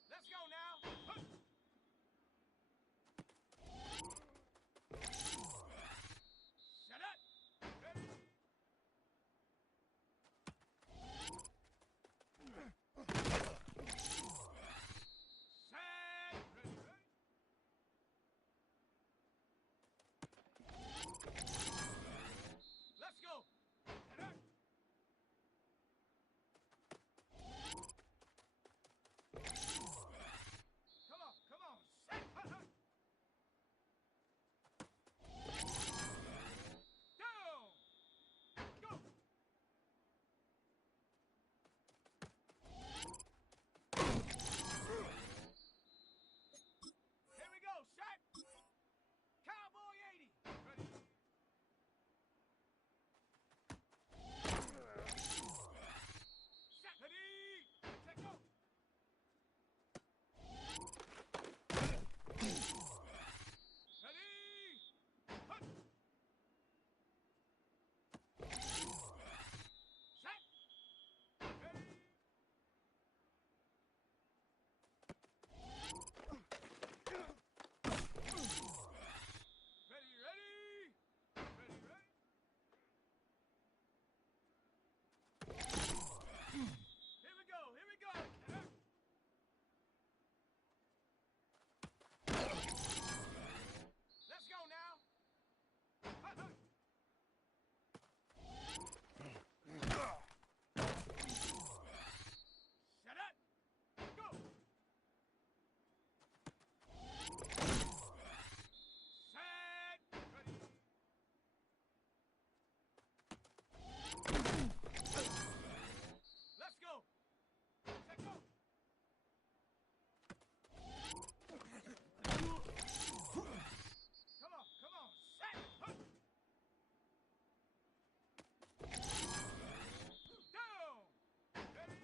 Let's go now. Huh. Shut up. Ready. Set. Ready, ready. Let's go. Come on. Set. Hut, hut. Down. Go. Here we go. Shot. Cowboy 80. Ready. Shot. Ready. Check go. Ready. Hut. Shot. Ready. Ready, ready. Ready, ready. Here we go, here we go. Let's go now. Hut, hut. Shut up. Go. Set. Ready. Let's go. Set go. Come on. Set. Hut. Down. Ready.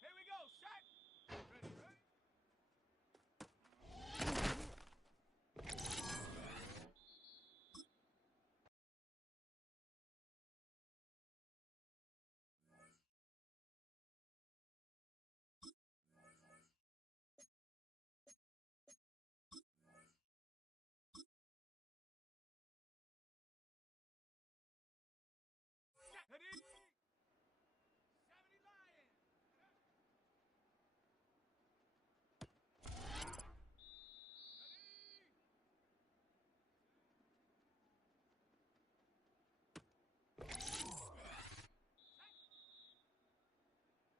Here we go. Shot. Ready, ready. Ready? 70 Lions. Ready? Set.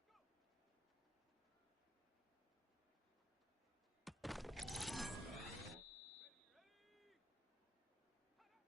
Go. Ready, ready. Hut, hut.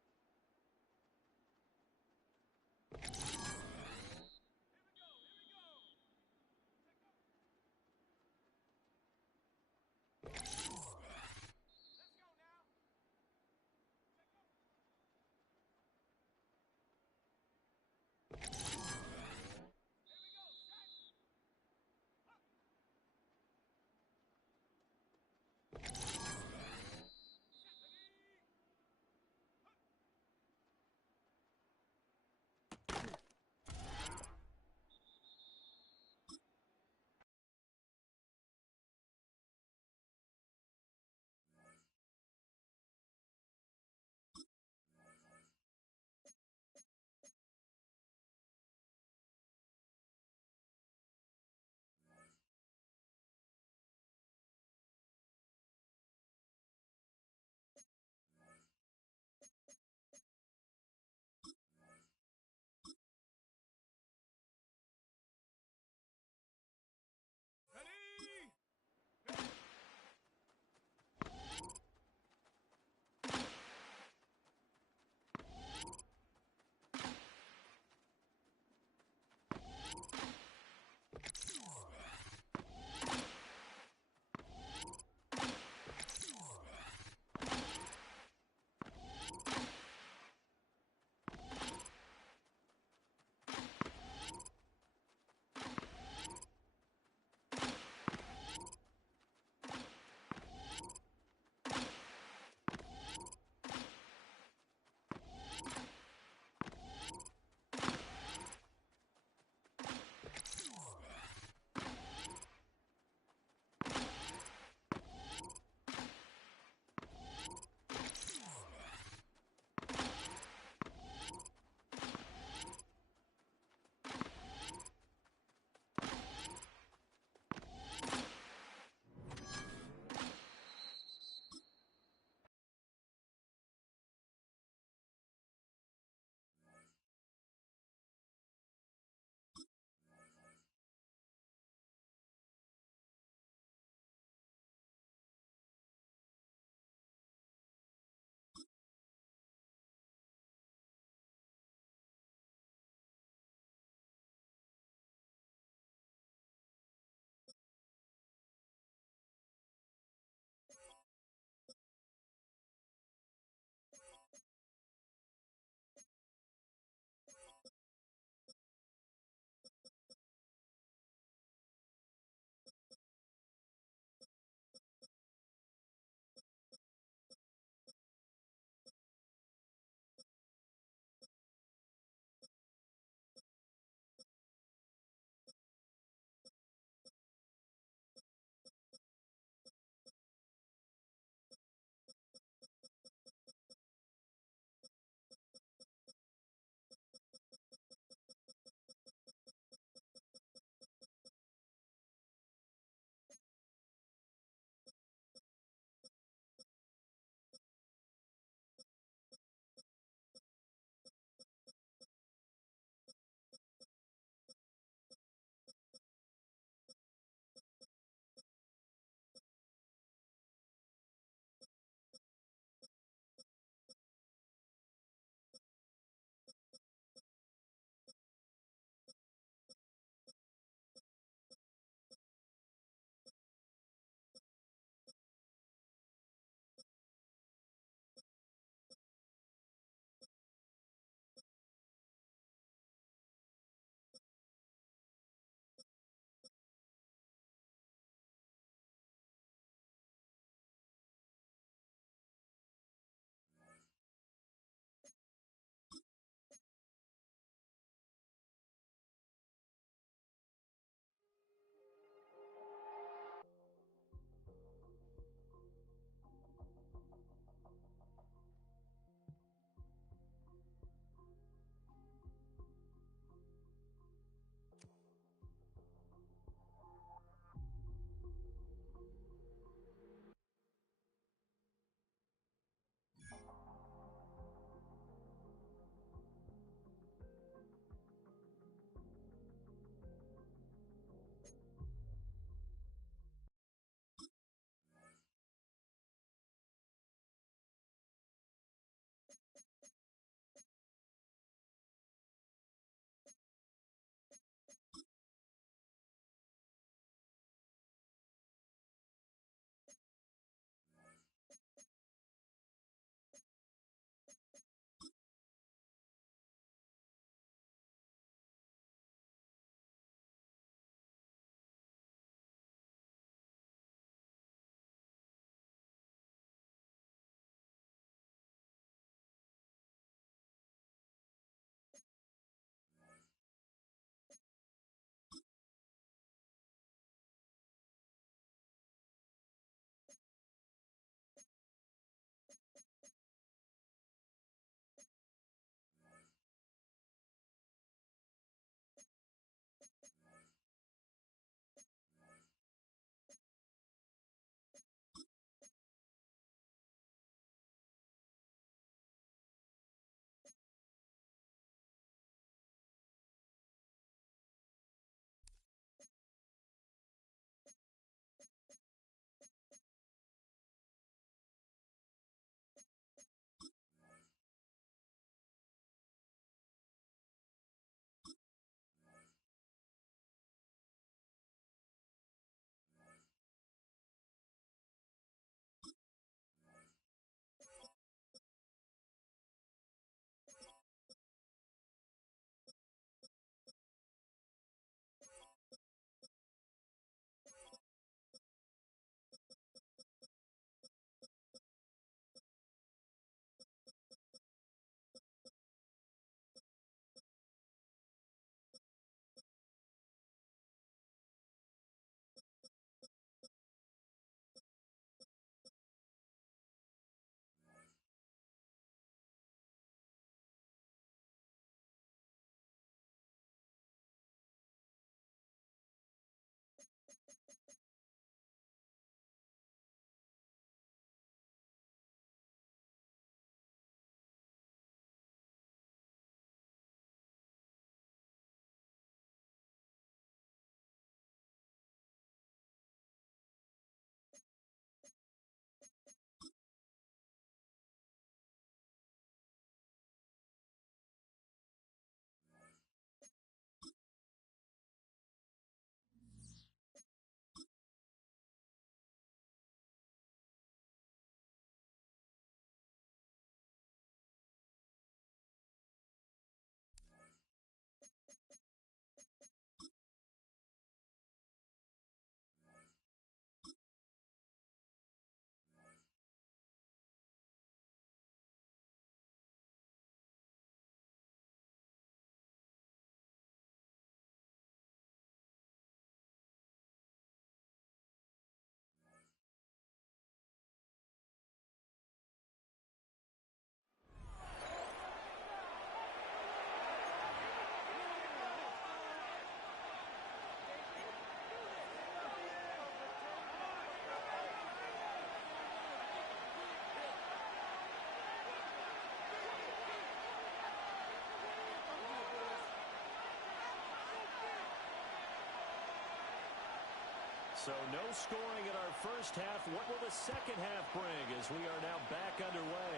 So no scoring in our first half. What will the second half bring as we are now back underway?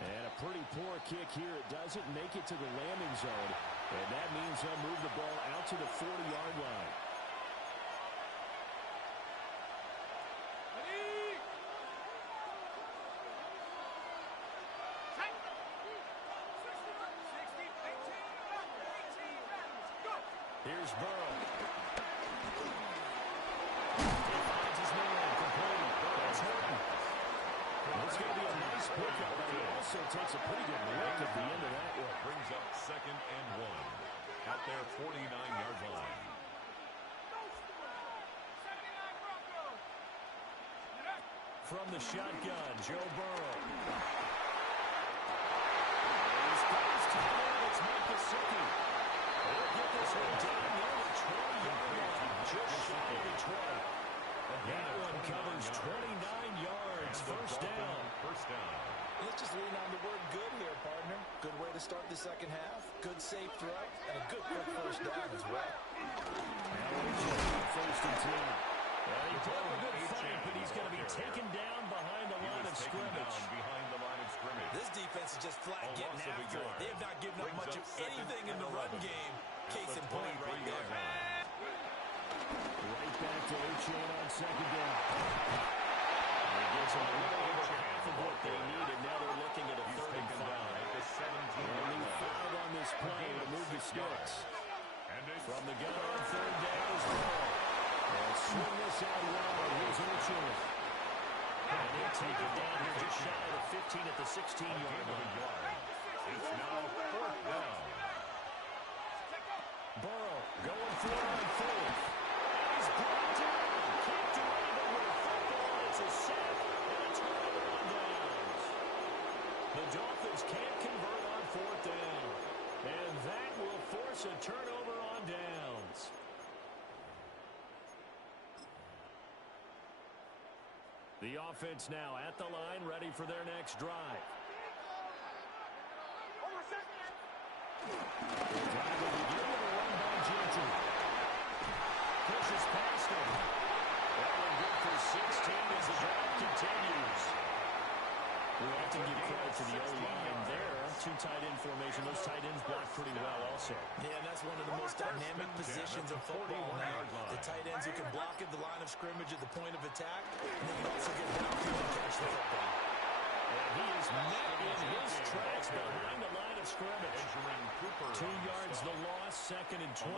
And a pretty poor kick here. It doesn't make it to the landing zone. And that means they'll move the ball out to the 40-yard line. Here's Burrow. He finds his man complete. That's Horton. It's going to be a nice pickup, but he also takes a pretty good lick at the end of that one. Brings up 2nd and 1 at their 49-yard line. From the shotgun, Joe Burrow. He's got his time in. It's Mike Gesicki. He'll get this one down near the 20-yard line, just shy of the 20. That one covers 29 yards. First down. First down. Let's just lean on the word good here, partner. Good way to start the second half. Good safe throw, and a good quick first down as well. First and 10. Well, he put up a good fight, but he's going to be taken down behind the line of scrimmage. This defense is just flat getting after it. They have not given up much of anything in the run game. Case in point right there. Right back to O'Chain on second down. And he gets them a little over half of what they needed. Now they're looking at a 3rd and 5. Only 5 on this play to move the sticks. From the gun on 3rd down is Burrow. They'll swing this out wide. Here's O'Chain. And they take it down here just shy of the 15 at the 16-yard line. It's now 4th down. Burrow going for it on 4th. He's brought down. Can't do anything with the football. It's a sack and a turnover on downs. The Dolphins can't convert on 4th down. And that will force a turnover on downs. The offense now at the line, ready for their next drive. The drive will begin with a run by Genty. Pushes past him. That one good for 16 as the drive continues. We have to give credit to the O-line there. 2 tight end formation. Those tight ends block pretty well also. Yeah, and that's one of the most dynamic positions in football now. The tight ends who can block at the line of scrimmage at the point of attack, and they can also get downfield and catch the football. And he is met in his tracks behind the line of scrimmage. 2 yards the loss, 2nd and 12.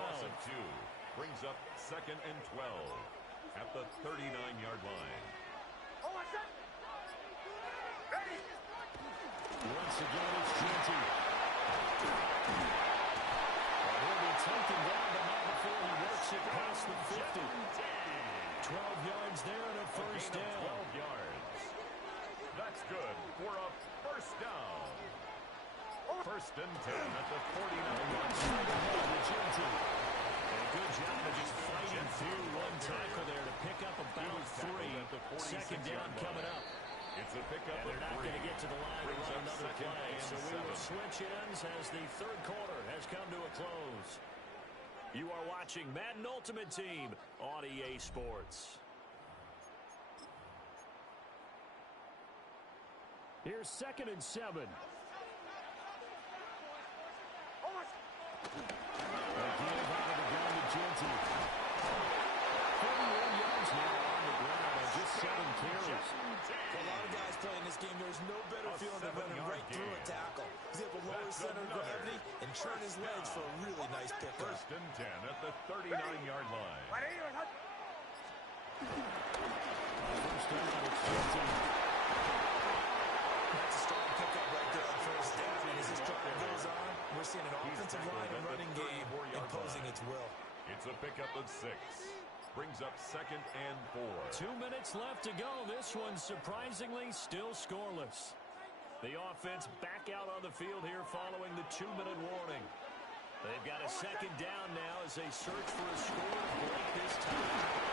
Brings up 2nd and 12 at the 39-yard line. Once again, it's Genty. And he'll be taken down, but not before he works it past the 50. 12 yards there and a first down. 12 yards. That's good for a first down. 1st and 10 at the 49-yard line. Genty. And a good job of just fighting through one tackle there to pick up about 3. 2nd down coming up. It's a pickup. And they're not going to get to the line to run another play. So we will switch ends as the 3rd quarter has come to a close. You are watching Madden Ultimate Team on EA Sports. Here's 2nd and 7. Again out of the gun to Genty. 41 yards now on the ground on just 7 carries. For a lot of guys playing this game, there's no better feeling than running right through a tackle. He's able to lower his center of gravity and turn his legs for a really nice pickup. 1st and 10 at the 39-yard line. First down, it's Genty. That's a strong pickup right there on 1st down. And as this drive goes on, we're seeing an offensive line and running game imposing its will. It's a pickup of 6. Brings up 2nd and 4. 2 minutes left to go. This one surprisingly still scoreless. The offense back out on the field here following the 2-minute warning. They've got a 2nd down now as they search for a score to break this tie.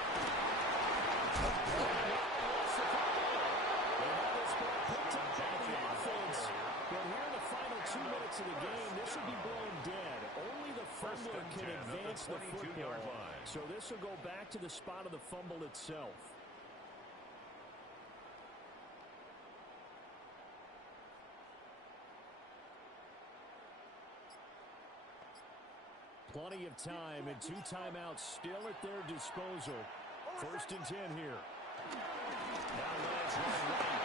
Picked up by the offense. But here in the final 2 minutes of the game, this will be blown dead. Only the fumbler can advance the football. line. So this will go back to the spot of the fumble itself. Plenty of time and 2 timeouts still at their disposal. 1st and 10 here. Now Lance running right.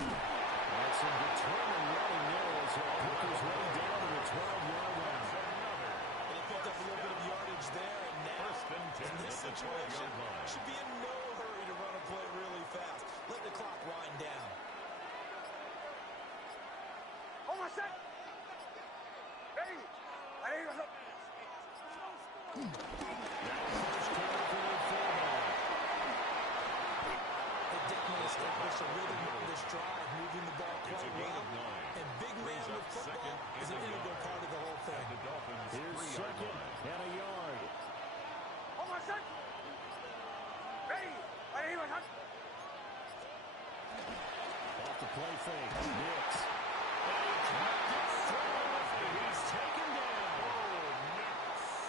That's some determined running there as he'll pick his way down to the 12-yard line. He picked up a little bit of yardage there, and now in this situation, should be in no hurry to run a play really fast. Let the clock wind down. On my set. Hey, I ain't gonna. Establish a rhythm of this drive, moving the ball quite well. And big man with football is an integral part of the whole thing. Here's 2nd and a yard. On my set. Hey, I ain't gonna. Off the play fake. Nix. He's taken down.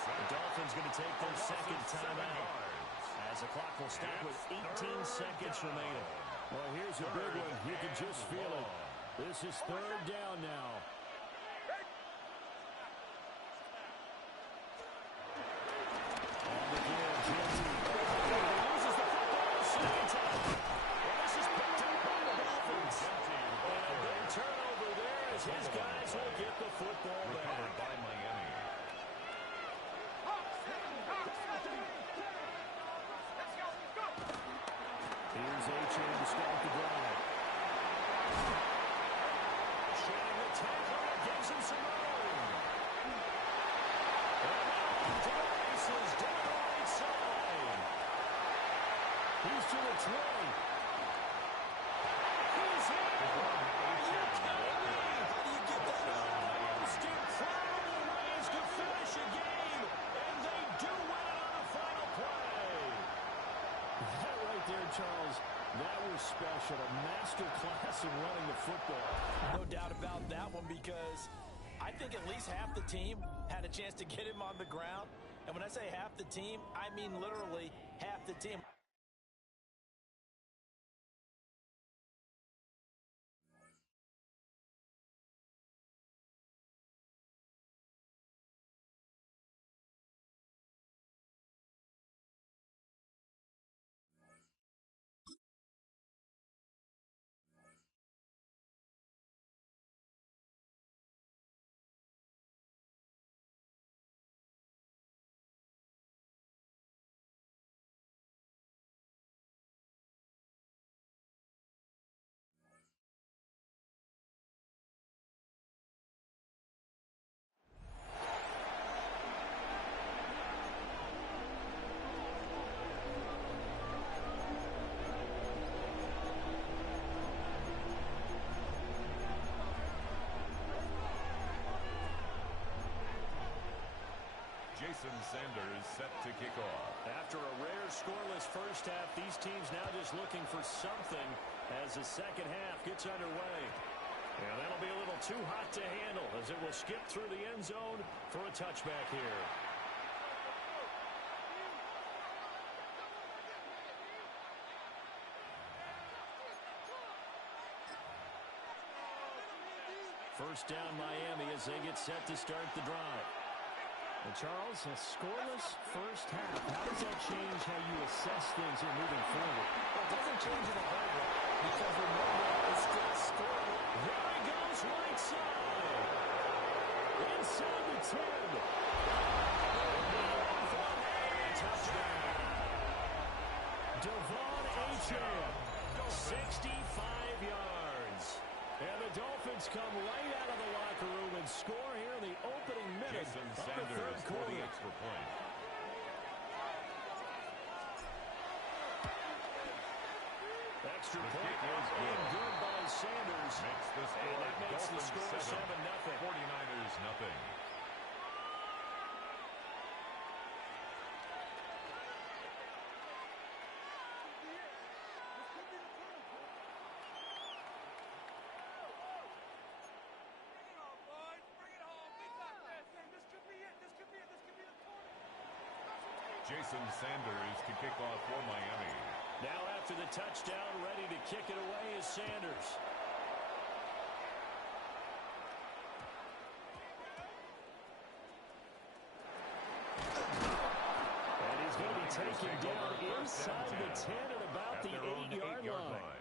The Dolphins going to take their 2nd timeout, as the clock will stop with 18 seconds remaining. Well, here's a big one. You can just feel it. This is 3rd down now. On the field, Jimmy. Loses the football. Second time. Well, this is picked up by the Dolphins. And a big turnover there as his guys will get the football back. By Miami. Here's A-Chain to start the drive. Shannon the tackle that gives him some room. And out to the races down the right side. He's to the 20. He's in. Are you kidding me? How do you get that out? Most incredible ways to finish a game, and they do win it on the final play. That right there, Charles, that was special. A master class in running the football. No doubt about that one, because I think at least half the team had a chance to get him on the ground. And when I say half the team, I mean literally half the team. Jason Sanders set to kick off. After a rare scoreless first half, these teams now just looking for something as the second half gets underway. And that'll be a little too hot to handle as it will skip through the end zone for a touchback here. First down Miami as they get set to start the drive. Well, Charles, a scoreless first half. How does that change how you assess things here moving forward? Well, it doesn't change it a whole lot, because remember, it's still scoreless. There he goes, right side. Inside the 10. Touchdown. Devon Achane, 65 yards. And the Dolphins come right out of the locker room and score here in the opening minute Jason of the Sanders third for the quarter. extra point. Extra point is good by Sanders. Makes the And score that makes the Dolphins score 7-0. 49ers nothing. Bring it home, boys. Bring it home. We got this. This could be it. This could be it. This could be Jason Sanders to kick off for Miami. Now after the touchdown, ready to kick it away is Sanders. And he's going to be taken down inside the 10 at about the 8-yard line.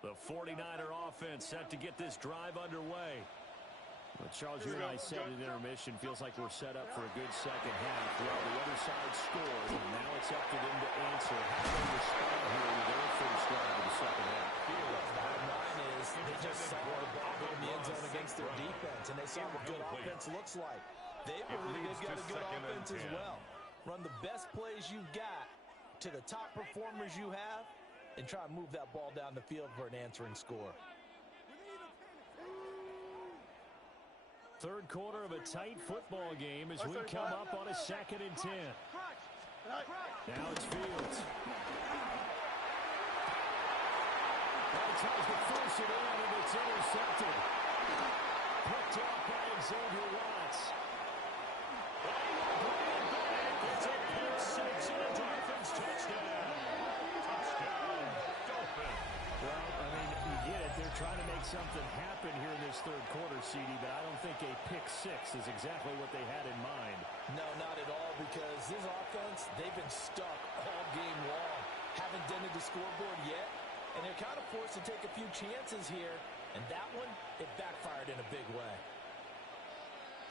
The 49er offense set to get this drive underway. Well, Charles, you and I said at intermission, feels like we're set up for a good second half. Well, the other side scored, and now it's up to them to answer. How do they respond here with their first drive of the second half? Bottom line is they just saw the ball go in the end zone against their defense, and they saw what good offense looks like. They've got a good offense as well. Run the best plays you've got to the top performers you have, and try and move that ball down the field for an answering score. Third quarter of a tight football game as we come up on a 2nd and 10. Now it's Fields. He tries to force it in, and it's intercepted. Picked off by Xavier Watts. It's a pick six and a Dolphins touchdown. Well, I mean, you get it. They're trying to make something happen here in this third quarter, CD, but I don't think a pick six is exactly what they had in mind. No, not at all, because this offense, they've been stuck all game long. Haven't dented the scoreboard yet, and they're kind of forced to take a few chances here, and that one, it backfired in a big way.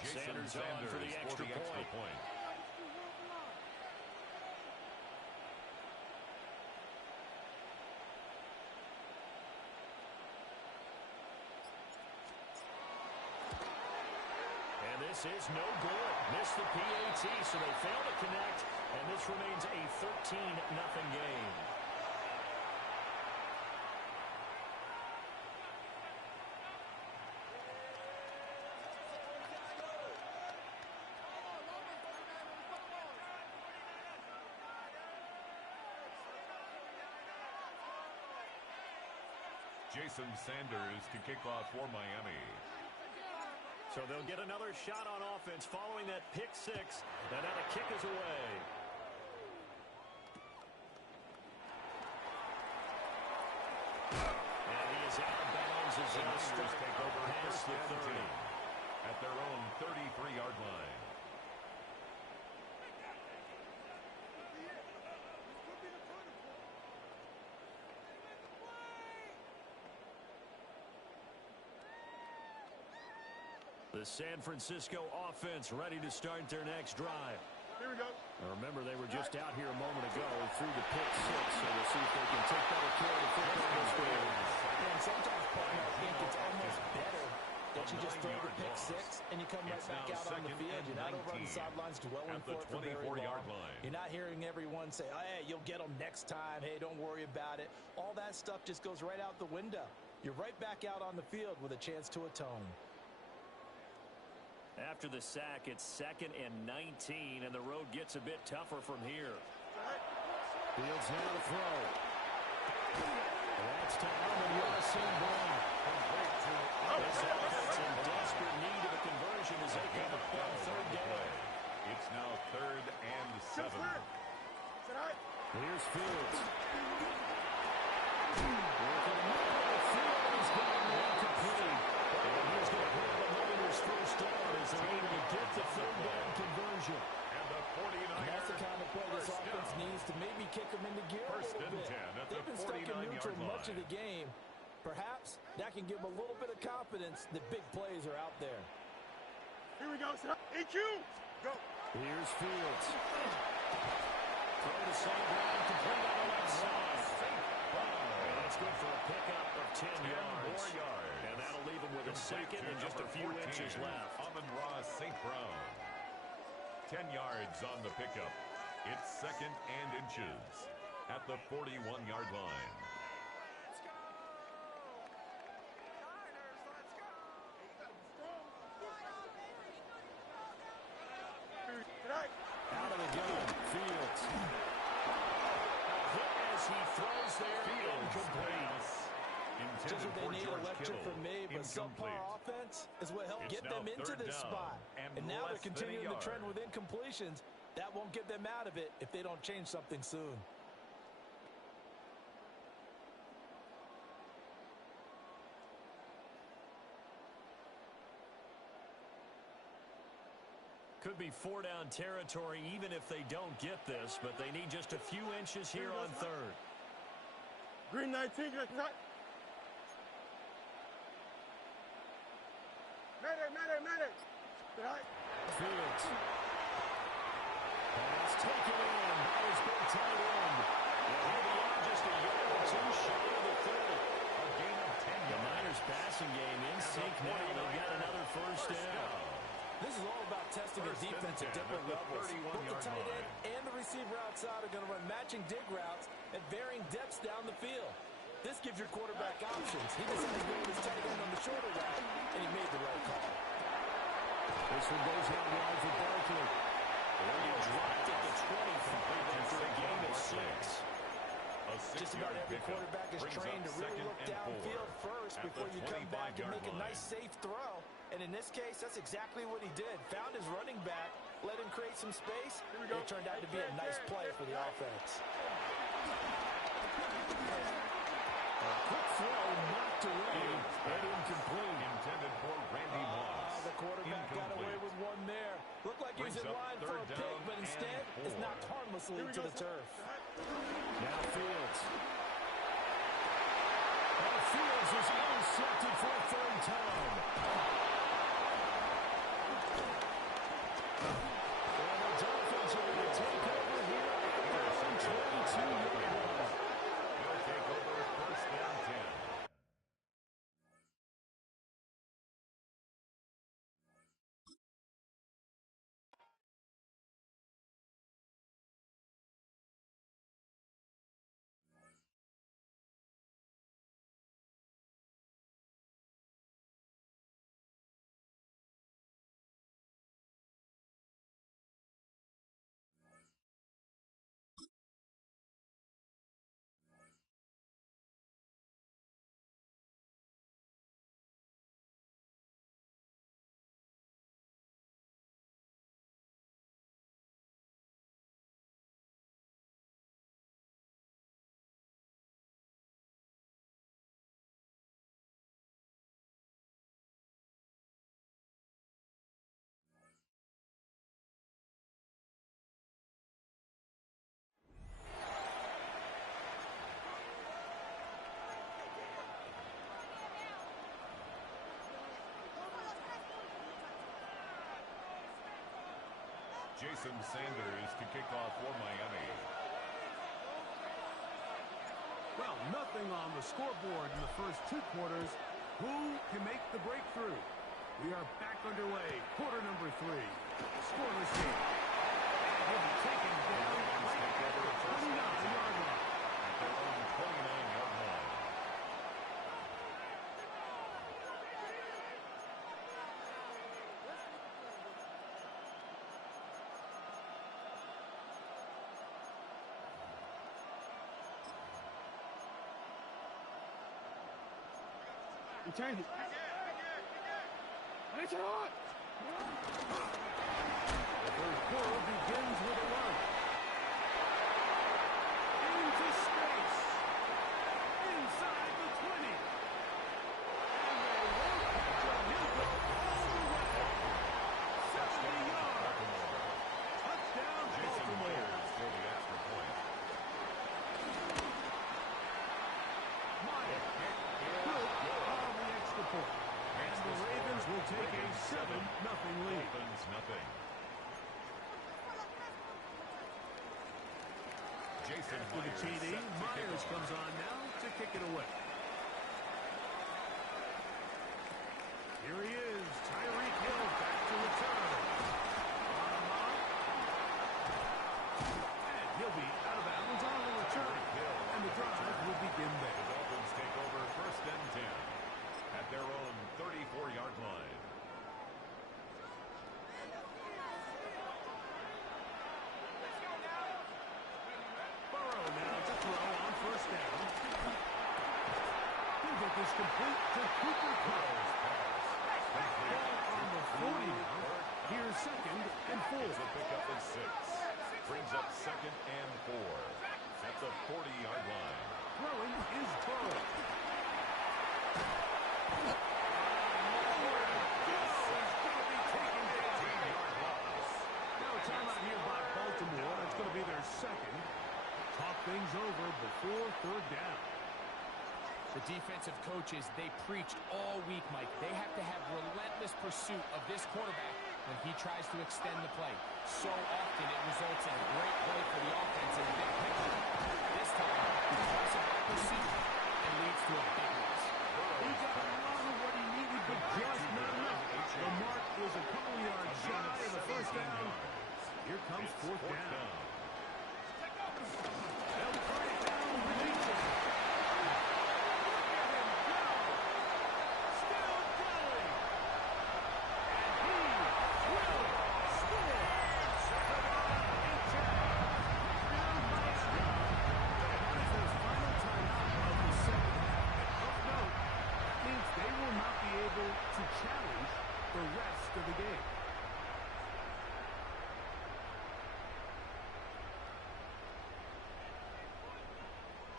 Sanders on for the extra point. This is no good. Missed the PAT, so they fail to connect, and this remains a 13-0 game. Jason Sanders to kick off for Miami. So they'll get another shot on offense following that pick six, and now the kick is away. And he is out of bounds as they start take over past the 30. At their own 33-yard line. The San Francisco offense ready to start their next drive. Here we go. Now remember, they were just out here a moment ago through the pick six, so we'll see if they can take better care of the football this game. And sometimes, Paul, I think it's almost better that you just throw the pick six and you come right back out on the field. You're not over on the sidelines dwelling for it for very long. You're not hearing everyone say, oh, hey, you'll get them next time. Hey, don't worry about it. All that stuff just goes right out the window. You're right back out on the field with a chance to atone. After the sack, it's 2nd and 19, and the road gets a bit tougher from here. Fields now to throw. That's to Amon-Ra St. Brown. This offense in desperate need of a conversion as they come up on 3rd down. It's now 3rd and 7. Here's Fields. Working the field, he's got one complete. And he's going to have the Niners first down as they're able to get the 3rd down conversion. And the 49ers. And that's the kind of play this offense needs to maybe kick them into gear a little bit. They've been stuck in neutral much of the game. Perhaps that can give them a little bit of confidence that big plays are out there. Here we go. EQ. Go. Here's Fields. Throw to St. Brown, complete on the left side. And that's good for a pickup of 10 yards. And that'll leave him with a 2nd and just a few inches left. Amon-Ra St. Brown. 10 yards on the pickup. It's 2nd and inches at the 41-yard line. as he throws there. Incomplete. Just what they need, electric from me, but subpar offense is what helped get them into this spot. And now they're continuing the trend with incompletions. That won't get them out of it if they don't change something soon. Could be 4-down territory even if they don't get this, but they need just a few inches here on third. Green 19, Medic. Fields. Pass taken in by his big tight end. He'll be out just a yard or two shy of the 30. A gain of 10 yards. The Niners passing game in sync now. They've got another first down. This is all about testing a defense at different levels. Both the tight end and the receiver outside are going to run matching dig routes at varying depths down the field. This gives your quarterback options. He decided to go with his tight end on the shorter route, and he made the right call. This one goes out wide for Barkley. He dropped at the 25 after a gain of 6. Just about every quarterback is trained to really look downfield first before you come back and make a nice, safe throw. And in this case, that's exactly what he did. Found his running back, let him create some space, and it turned out to be a nice play for the offense. A quick throw knocked away and incomplete. Intended for Randy Moss. The quarterback got away with one there. Looked like he was in line for a pick, but instead is knocked harmlessly to the turf. Now Fields. And Fields is intercepted for a third time. And the Dolphins are going to take over here at their own 22-yard line. They'll take over first down 10. Jason Sanders to kick off for Miami. Well, nothing on the scoreboard in the first 2 quarters. Who can make the breakthrough? We are back underway. Quarter number 3. Scoreless game. He'll be taken down right at the 29-yard line. At their own 29-yard line. Return it. It's hot. The third quarter begins with a run. Into space. Inside the 20. And they won't catch him. He'll go all the way. 70 yards. Touchdown, Baltimore. For the extra point. Myers. Good on the extra point. And the Ravens will take a 7-0 lead. Dolphins nothing. Jason After the TD, Myers comes on now to kick it away. Here he is, Tyreek Hill back to return. And he'll be out of bounds on the return. And the drive will begin The there. Dolphins take over first and 10 at their own 34-yard line. Burrow now to throw on complete to Cooper Kupp. Ball on the 40 now. Here's second and 4. It's a pickup of 6. Brings up second and 4 at the 40-yard line. Throwing is Burrow. Timeout here by Baltimore. That's going to be their second. Talk things over before third down. The defensive coaches, they preached all week, Mike. They have to have relentless pursuit of this quarterback when he tries to extend the play. So often it results in a great play for the offense in a big picture. This time, he tries to back pursuit and leads to a big loss. He got a lot of what he needed, but just not enough. The mark was a couple yards shy of the first down. Here comes fourth down. They'll try it down, release it. Look at him go. Still going. And he will score. That is his final timeout of the second half. And of note, that means they will not be able to challenge the rest of the game.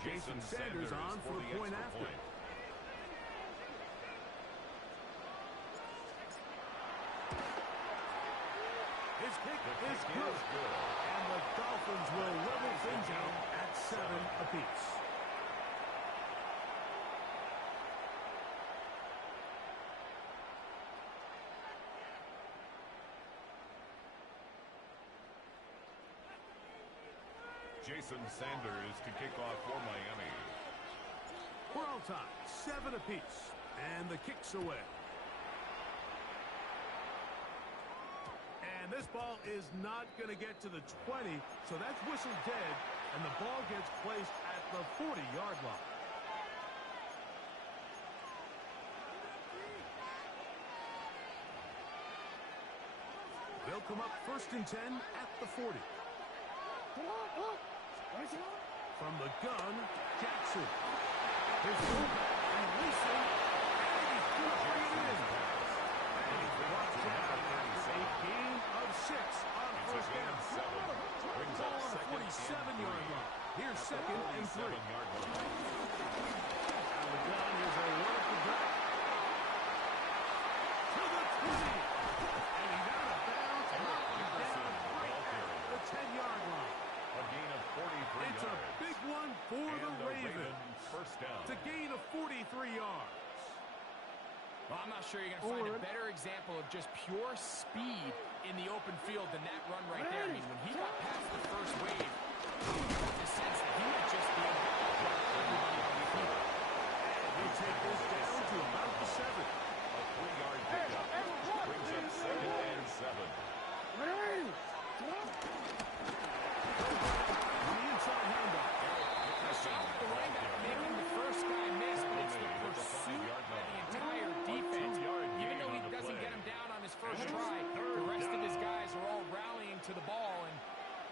Jason Sanders on for the point after. His kick is good. And the Dolphins will level things out at 7 apiece. Jason Sanders to kick off for Miami. We're all tied, 7 apiece, and the kick's away. And this ball is not going to get to the 20, so that's whistled dead, and the ball gets placed at the 40-yard line. They'll come up 1st and 10 at the 40. From the gun, Jackson. His move, releasing, and he's going to bring it in. And he's brought down after a gain of 6 on first down. Ball on the 47-yard line. Here's second and 3. Out of the gun, here's a wonderful drop. To the 20. And he's out of bounds. Down right at the 10-yard line. A gain of 43 It's yards. a big one for the Ravens. First down. It's a gain of 43 yards. Well, I'm not sure you're going to find a better example of just pure speed in the open field than that run right there. I mean, when he got past the first wave, you got the sense that he might just be able to drop everybody on the field. He'll take this down to about the 7. A 3-yard pickup. Brings up second and 7. On the inside handoff. Shot the running back, making the first guy miss, but it's the pursuit by the entire defense. Even though he doesn't get him down on his first try, the rest of his guys are all rallying to the ball, and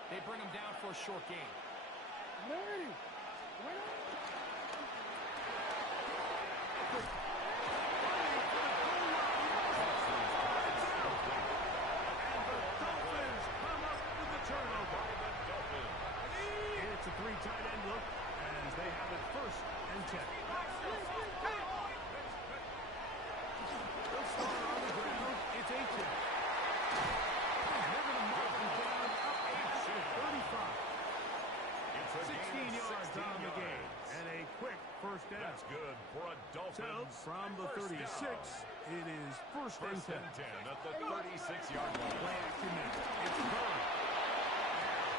they bring him down for a short gain. And the Dolphins come up with the turnover. It's a 3 tight end look as they have it 1st and 10. They'll start on the ground. It's 8-10. They're going to mark them down up 8 to 35. 16 yards on the game. And a quick first down. That's good for a So Dolphins. from the 36, it is 1st and 10. At the 36-yard line. Play action now. It's gone.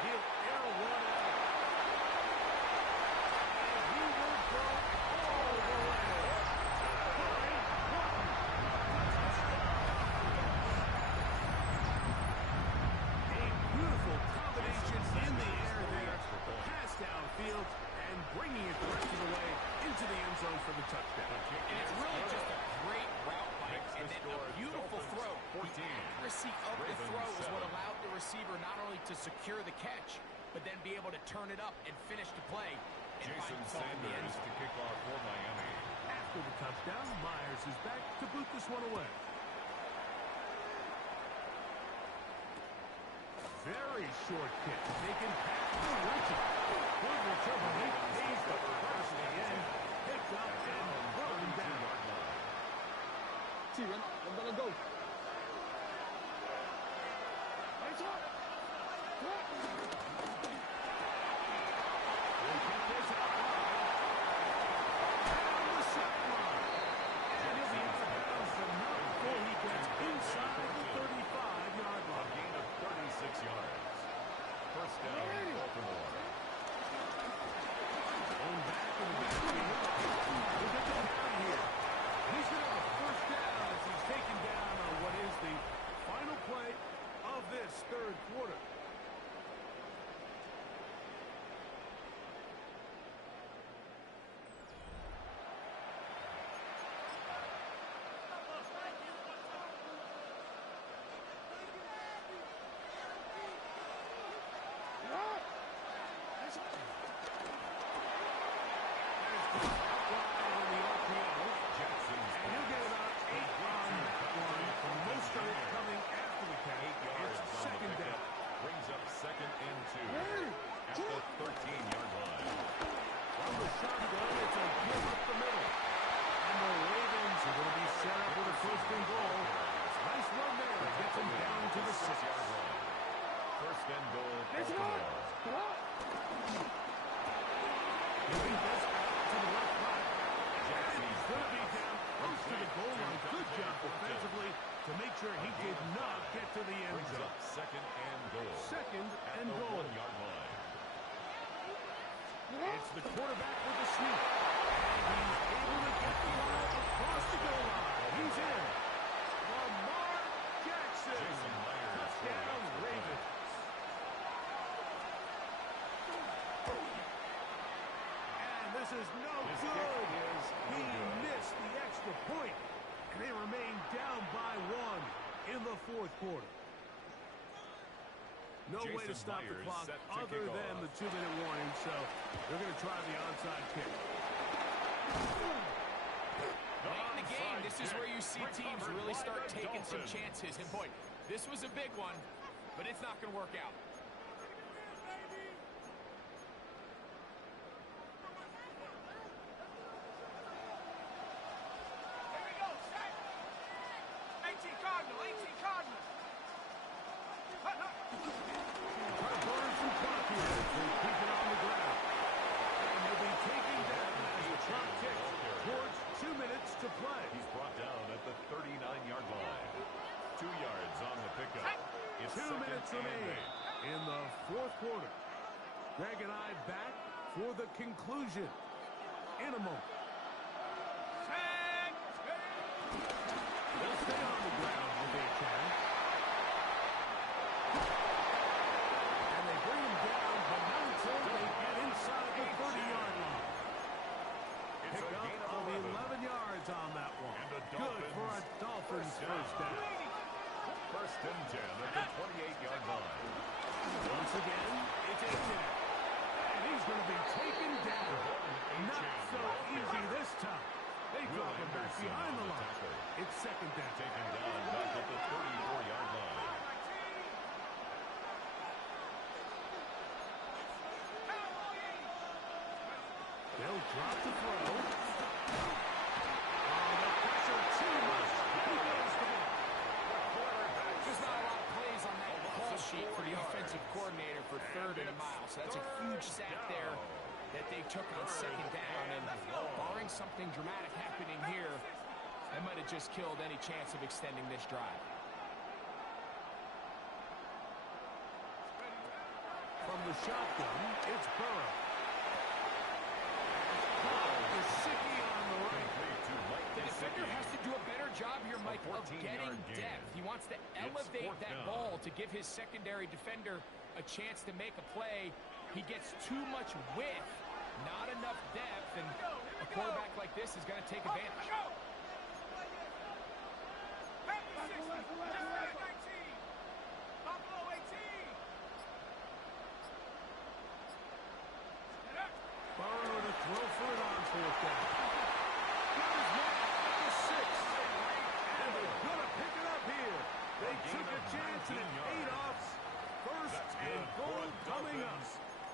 He'll air one out. And he will go all the way. A beautiful combination in the air there. Pass downfield and bringing it the rest of the way into the end zone for the touchdown. And it's really just a great route, Mike, and then a beautiful throw. The accuracy of the throw is what allowed the receiver not only to secure the catch, but then be able to turn it up and finish the play. And Jason find himself in the end Sanders zone. to kick off for Miami. for the touchdown. Myers is back to boot this one away. Very short kick. Taken past the Richard. Good return. He pays the first end. Picked up and broken down. Steven, I'm gonna go. Nice one. We'll keep this out on the sideline. And he'll be out of bounds from now before he gets inside the 35-yard line. A gain of 36 yards. First down, Baltimore. Going back in the backfield. We'll get them down here. He's going to have a first down as he's taken down on what is the final play of this third quarter. To make sure he did not get to the end zone. Second and goal. Second and goal. 1-yard line. It's the quarterback with the sneak. And he's able to get the ball across the goal line. He's in. Lamar Jackson. Touchdown Ravens. And this is no good. He missed the extra point. And they remain down by one in the fourth quarter. No way to stop the clock other than the 2-minute warning, so they're going to try the onside kick. Late in the game, this is where you see teams really start taking some chances. And boy, this was a big one, but it's not going to work out. To play. He's brought down at the 39-yard line. 2 yards on the pickup. It's 2 minutes remaining in the fourth quarter. Greg and I back for the conclusion in a moment. They'll stay on the ground if they can. And they bring him down, but not until they get inside the 30-yard line. Pick up of 11 yards on that one. Good for a Dolphins first down. First and 10 at the 28-yard line. Once again, it's Aiken. And he's going to be taken down. Not so easy this time. They drop him back behind the line. It's second down. Taken down back at the 34-yard line. They'll drop the throw. The pressure too much. He goes down. There's not a lot of plays on that call sheet for the offensive coordinator for 3rd and a mile. So that's a huge sack there that they took on second down. And barring something dramatic happening here, that might have just killed any chance of extending this drive. From the shotgun, it's Burrow. The defender has to do a better job here, Mike, of getting depth. He wants to elevate that ball to give his secondary defender a chance to make a play. He gets too much width, not enough depth, and a quarterback like this is going to take advantage. Burrow to throw for it on fourth down. Got his took a chance and it paid off. First and goal coming up.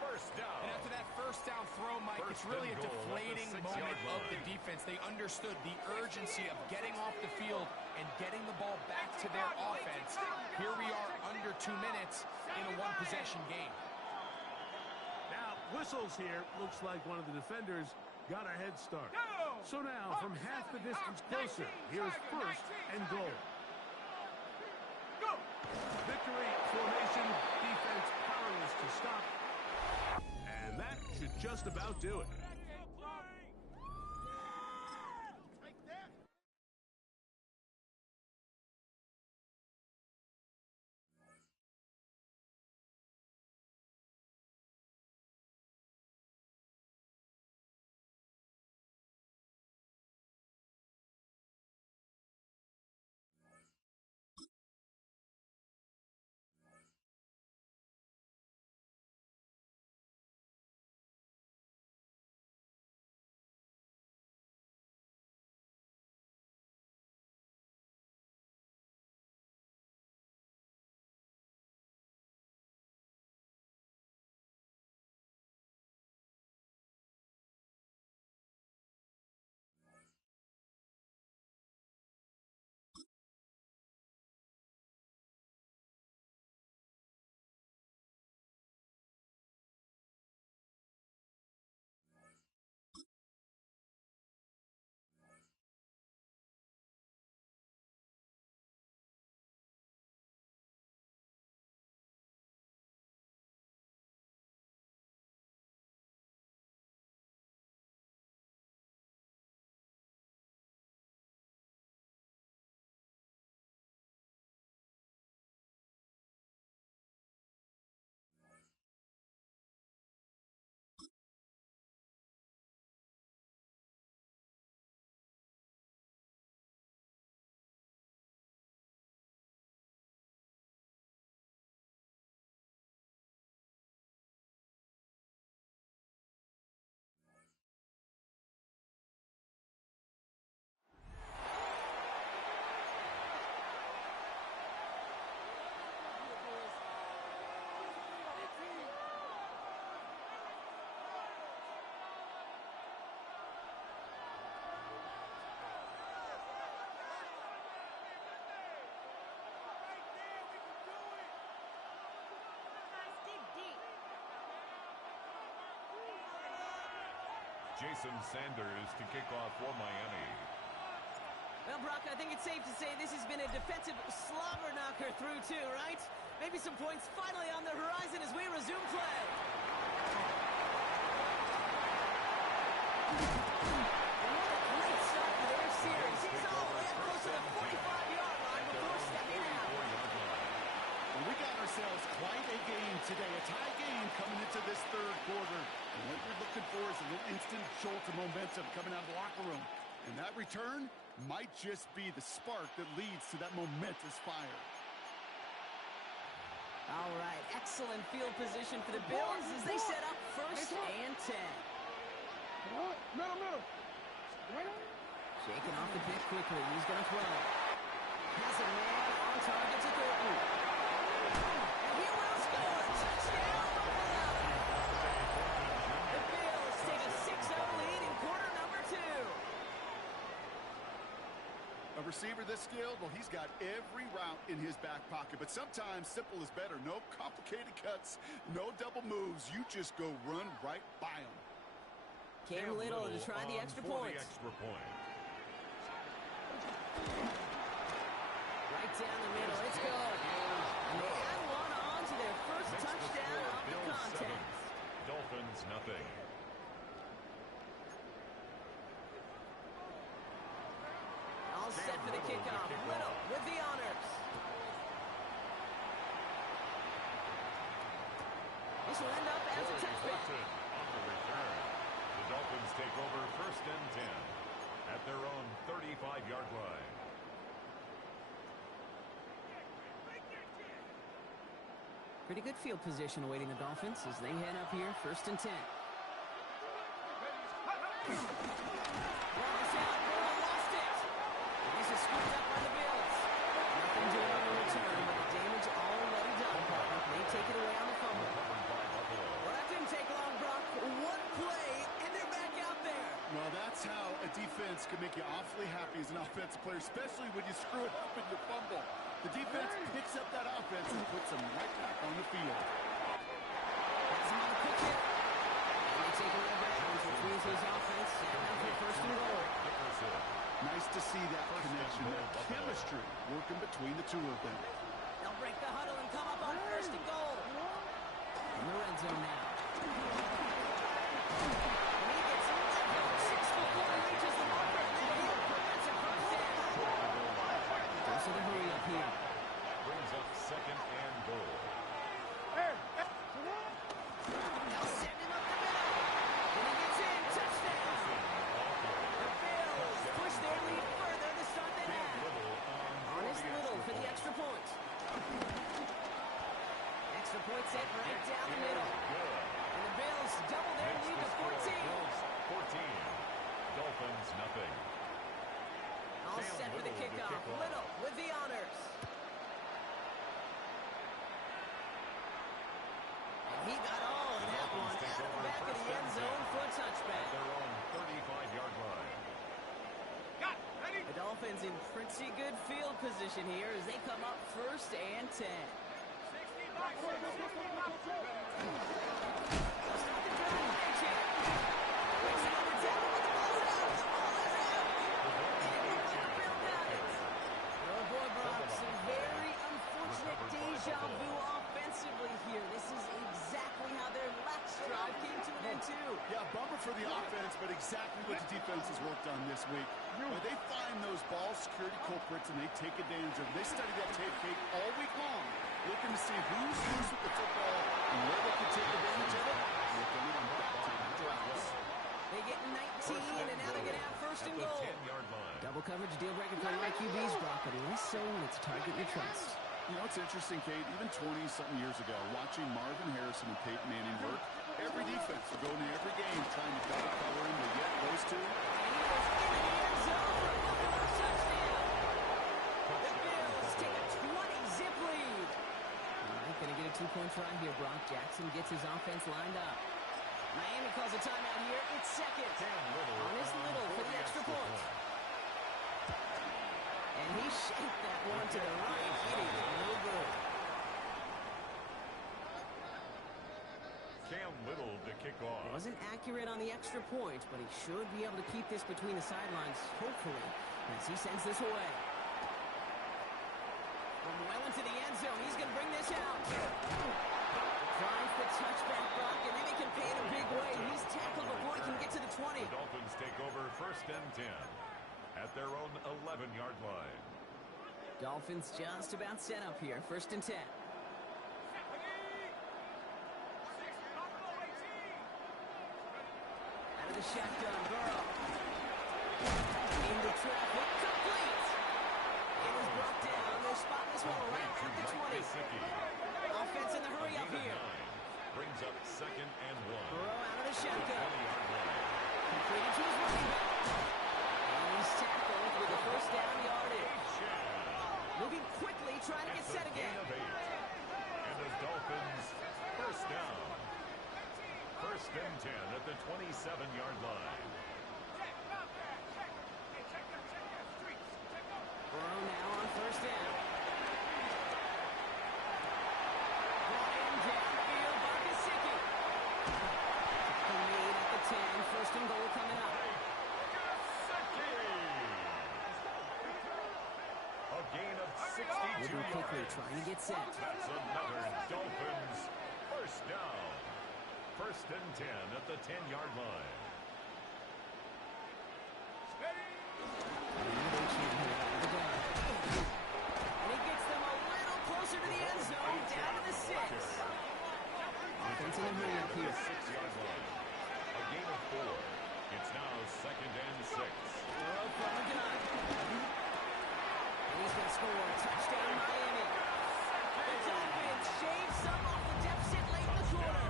First down. And after that first down throw, Mike, it's really a deflating moment of the defense. They understood the urgency of getting off the field and getting the ball back to their offense. Here we are under 2 minutes in a one-possession game. Now, whistles here. Looks like one of the defenders got a head start. So now, from half the distance closer, here's first and goal. Victory formation, defense powerless to stop. And that should just about do it. Jason Sanders to kick off for Miami. Well, Brock, I think it's safe to say this has been a defensive slobber knocker through two, right? Maybe some points finally on the horizon as we resume play. What a great start for their series. He's all the way up close to the 45-yard line before stepping out. Well, we got ourselves quite a game today. A tie game coming into this third quarter. And what we're looking for is a little instant jolt of momentum coming out of the locker room. And that return might just be the spark that leads to that momentous fire. All right, excellent field position for the Bills as they set up first and 10. Middle. Shaking off the pick quickly. He's going to throw. Has a man on target to Thornton. And he will score. Touchdown, Buffalo. The Bills take a 6-0 lead in quarter number 2. A receiver this skilled, well, he's got every route in his back pocket. But sometimes simple is better. No complicated cuts, no double moves. You just go run right by him. Cam Little to try the extra point. Right down the middle. It's good. And they add one on to their first touchdown of the contest. Dolphins, nothing. All set for the kickoff. Little with the honors. This will end up as a touchback. On the return, the Dolphins take over first and 10 at their own 35-yard line. Pretty good field position awaiting the Dolphins as they head up here, first and 10. Lost it. He's scooped up by the Bills. Nothing doing on the return. defense can make you awfully happy as an offensive player, especially when you screw it up and you fumble. The defense picks up that offense and puts them right back on the field. That's him on the quick hit. And they take away bounds, which means his offense set up for first and goal. Nice to see that connection, that chemistry working between the two of them. They'll break the huddle and come up on first and goal. In the red zone now. And he gets 6 before he reaches the marker. That's a first down. Goes to the hurry up here. Brings up second and goal. They'll send him up the middle. And he gets in. Touchdown. The Bills push their lead further to start the half. Honest Little for the extra point. Extra point set right down the middle. And the Bills double their lead to 14. 14. Dolphins, nothing. All set for the kickoff. Little with the honors. And he got all of that one out of the back of the end zone for a touchback. Their own 35-yard line. The Dolphins in pretty good field position here as they come up first and 10. Deja vu offensively here. This is exactly how their last drive came to an end too. Yeah, bummer for the offense, but exactly what the defense has worked on this week. Where they find those ball security culprits and they take advantage of them. They study that tape cake all week long, looking to see who's loose with the football and where they can take advantage of it. They get 19, and now they're going to have first and goal. Double coverage deal breaker for my QBs, Brock, but less so when it's target you trust. You know, it's interesting, Kate, even 20-something years ago, watching Marvin Harrison and Peyton Manning work, every defense would go into every game trying to double cover him, but yet those two. And he was in the end zone for a touchdown. The Bills take a 20-zip lead. They're going to get a 2-point try here, Brock. Jackson gets his offense lined up. Miami calls a timeout here. It's second. Honest Little for the extra point. And he shanked that one to the right. It is no good. Cam Little to kick off. Wasn't accurate on the extra point, but he should be able to keep this between the sidelines, hopefully, as he sends this away. From well into the end zone, he's going to bring this out. Trying for touchback, Brock, and then he can pay in a big way. He's tackled before he can get to the 20. The Dolphins take over first and 10 at their own 11-yard line. Dolphins just about set up here. First and 10. Out of the shotgun, Burrow. Into traffic, complete. It is brought down. They'll spot this one right at the 20. Offense in the hurry up here. Brings up second and 1. Burrow out of the shotgun. Completed to his running back. And he's tackled with a first down yardage. Moving quickly, trying to get set again. And the Dolphins first down. First and 10 at the 27-yard line. Burrow now on first down. Brought in downfield by Gesicki. The lead at the 10. First and goal coming up. A gain of 62 Moving quickly, trying to get set. That's another Dolphins first down. First and 10 at the 10-yard line. And he gets them a little closer to the end zone, down to the 6. Offense in the hurry up here. 6-yard line. A gain of 4. It's now second and 6. Burrow from the gun. And he's going to score a touchdown, Miami. The Dolphins shave some off the deficit late in the quarter.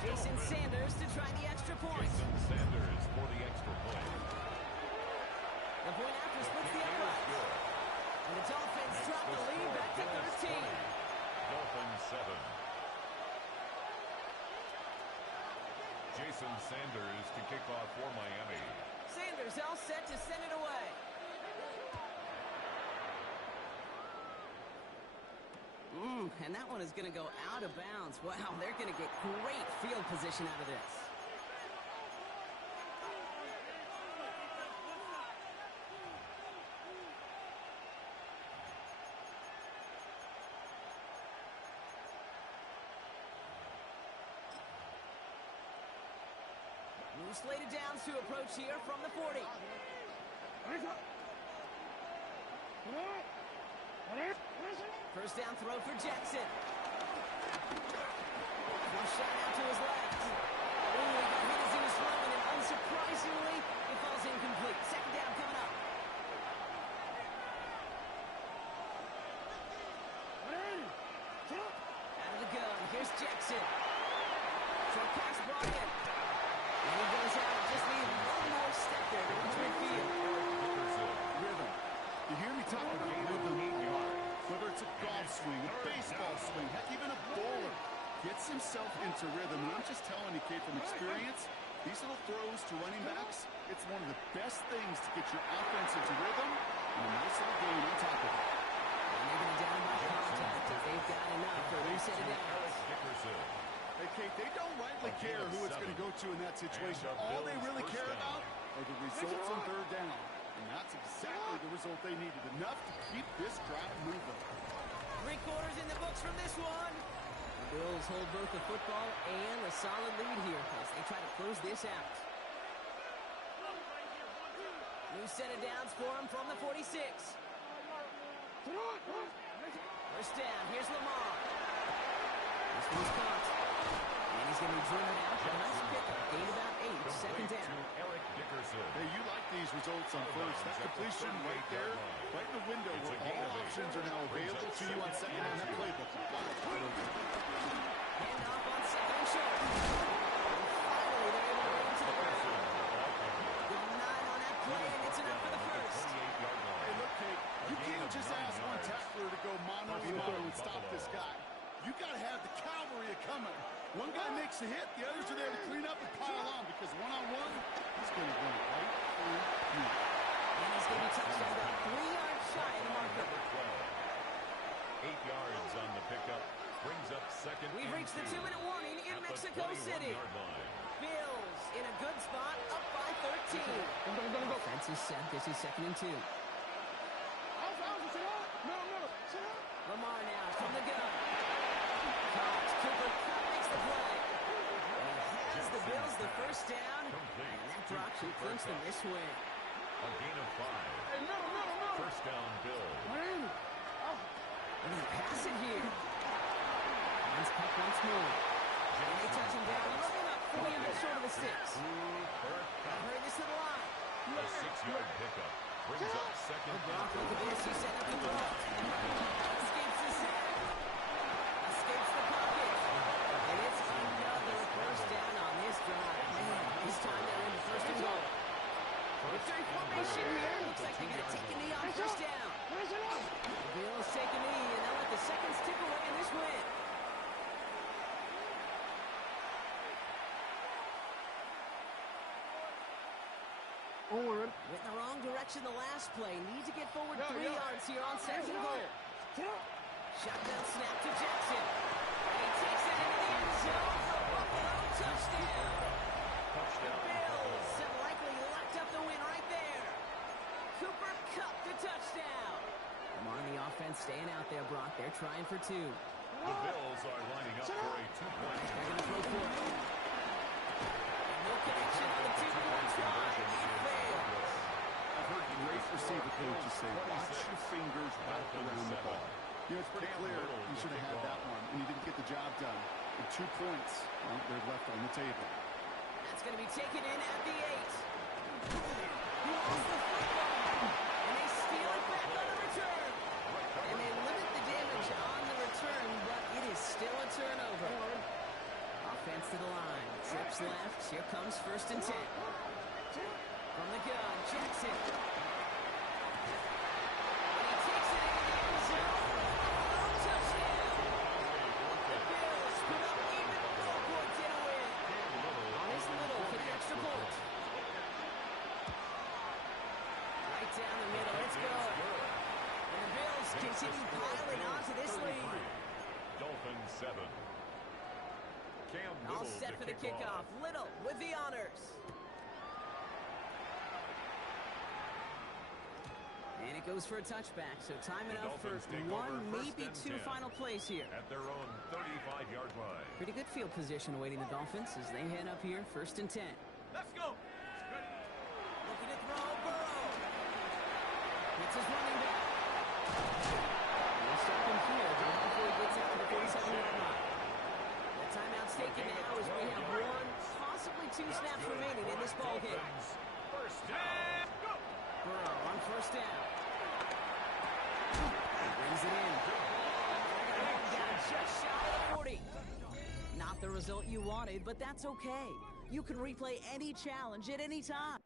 Jason Sanders to try the extra point. Jason Sanders for the extra point. The point after splits the uprights. And the Dolphins drop the lead back to 13. Dolphins 7. Jason Sanders to kick off for Miami. Sanders all set to send it away. And that one is going to go out of bounds. Wow, they're going to get great field position out of this. Slated downs to approach here from the 40. First down throw for Jackson. One shot out to his left. Ooh, he got hit as he was throwing, and unsurprisingly, it falls incomplete. Second down coming up. Out of the gun, here's Jackson. Short pass brought in. And he goes out, just needs one more step there to reach midfield. Rhythm. You hear me talk about rhythm? Whether it's a golf swing, a baseball swing, heck, even a bowler gets himself into rhythm. And I'm just telling you, kid, from experience, these little throws to running backs, it's one of the best things to get your offense into rhythm and a nice little gain on top of it. And they're going to down by contact if they've got enough for a set of downs. Hey, Kate, they don't rightly care who it's going to go to in that situation. All they really care about are the results on third down. And that's exactly the result they needed. Enough to keep this drive moving. 3 quarters in the books from this one. The Bills hold both the football and a solid lead here as they try to close this out. New set of downs for him from the 46. First down, here's Lamar. This one's caught. And he's going to be driven out. A nice pickup. Gain about 8. Second down. Hey, you like these results on first. That completion right there, right in the window where all options are now available to you on second down. That playbook. Hand off on second and short. And finally, they're able to bring him to the ground. Good 9 on that play, and it's enough for the first. Hey, look, Kate, you can't just ask one tackler to go mano-a-mano and stop this guy. You got to have the cavalry coming. One guy makes a hit, the others are there to clean up and pile on because one-on-one, he's going to run right through you. And he's going to be touched about 3 yards shy of the marker. 8 yards on the pickup. Brings up second. We've reached the 2-minute warning in Mexico City. Bills in a good spot, up by 13. Offense is set. This is second and 2. Lamar now from the gun. Cooper makes the play. And he has the Bills the first down. And that drop should clinch them this win. A gain of 5. First down, Bills. And they pass it here. Hands Peck once more. And they touch him down. Look him up. 3 yards short of the 6. Hurry this to the line. A 6-yard pickup. Brings up second and 3. Look at this. He's setting up the draw. Escapes the sack. Escapes the pocket. And it's another first down on this drive. Man, this time they're in the first and goal. Victory formation here. Looks like they're going to take a knee on first down. The Bills take a knee, and they'll let the seconds tick away in this win. Went in the wrong direction the last play. Need to get forward 3 yards here on second and goal. Shotgun snap to Jackson. And he takes it into the end zone for a Buffalo touchdown. The Bills have likely locked up the win right there. Cooper Kupp the touchdown. Lamar and the offense staying out there, Brock. They're trying for 2. The Bills are lining up for a 2-point. They're going to throw for it. And no connection on the 2-point try. It fails. I've heard great receiver coaches say, watch your fingers wrap around the ball. You know, it's pretty clear you should have had that one, and you didn't get the job done. And 2 points, well, they're left on the table. That's going to be taken in at the 8. He lost the football, and they steal it back on the return. And they limit the damage on the return, but it is still a turnover. Offense to the line. Trips left. Here comes first and 10. From the gun, Jackson. And he takes it into the end zone. Touchdown. The Bills put up even 4 points in a win. On his Little for the extra point. continue piling on to this lead. Dolphins 7. Cam All Little set to for the kick kickoff. off. Little with the honors. And it goes for a touchback, so time enough for one, maybe two final plays here. At their own 35-yard line. Pretty good field position awaiting the Dolphins as they head up here, 1st and 10. Let's go. Looking to throw, Burrow. It's his running back. We'll stop him here before he gets out to the 47-yard line. The timeout's taken now as we have one, possibly two snaps remaining in this ballgame. First down. Burrow on 1st down. Brings it in. Down just shy of 40. Not the result you wanted, but that's okay. You can replay any challenge at any time.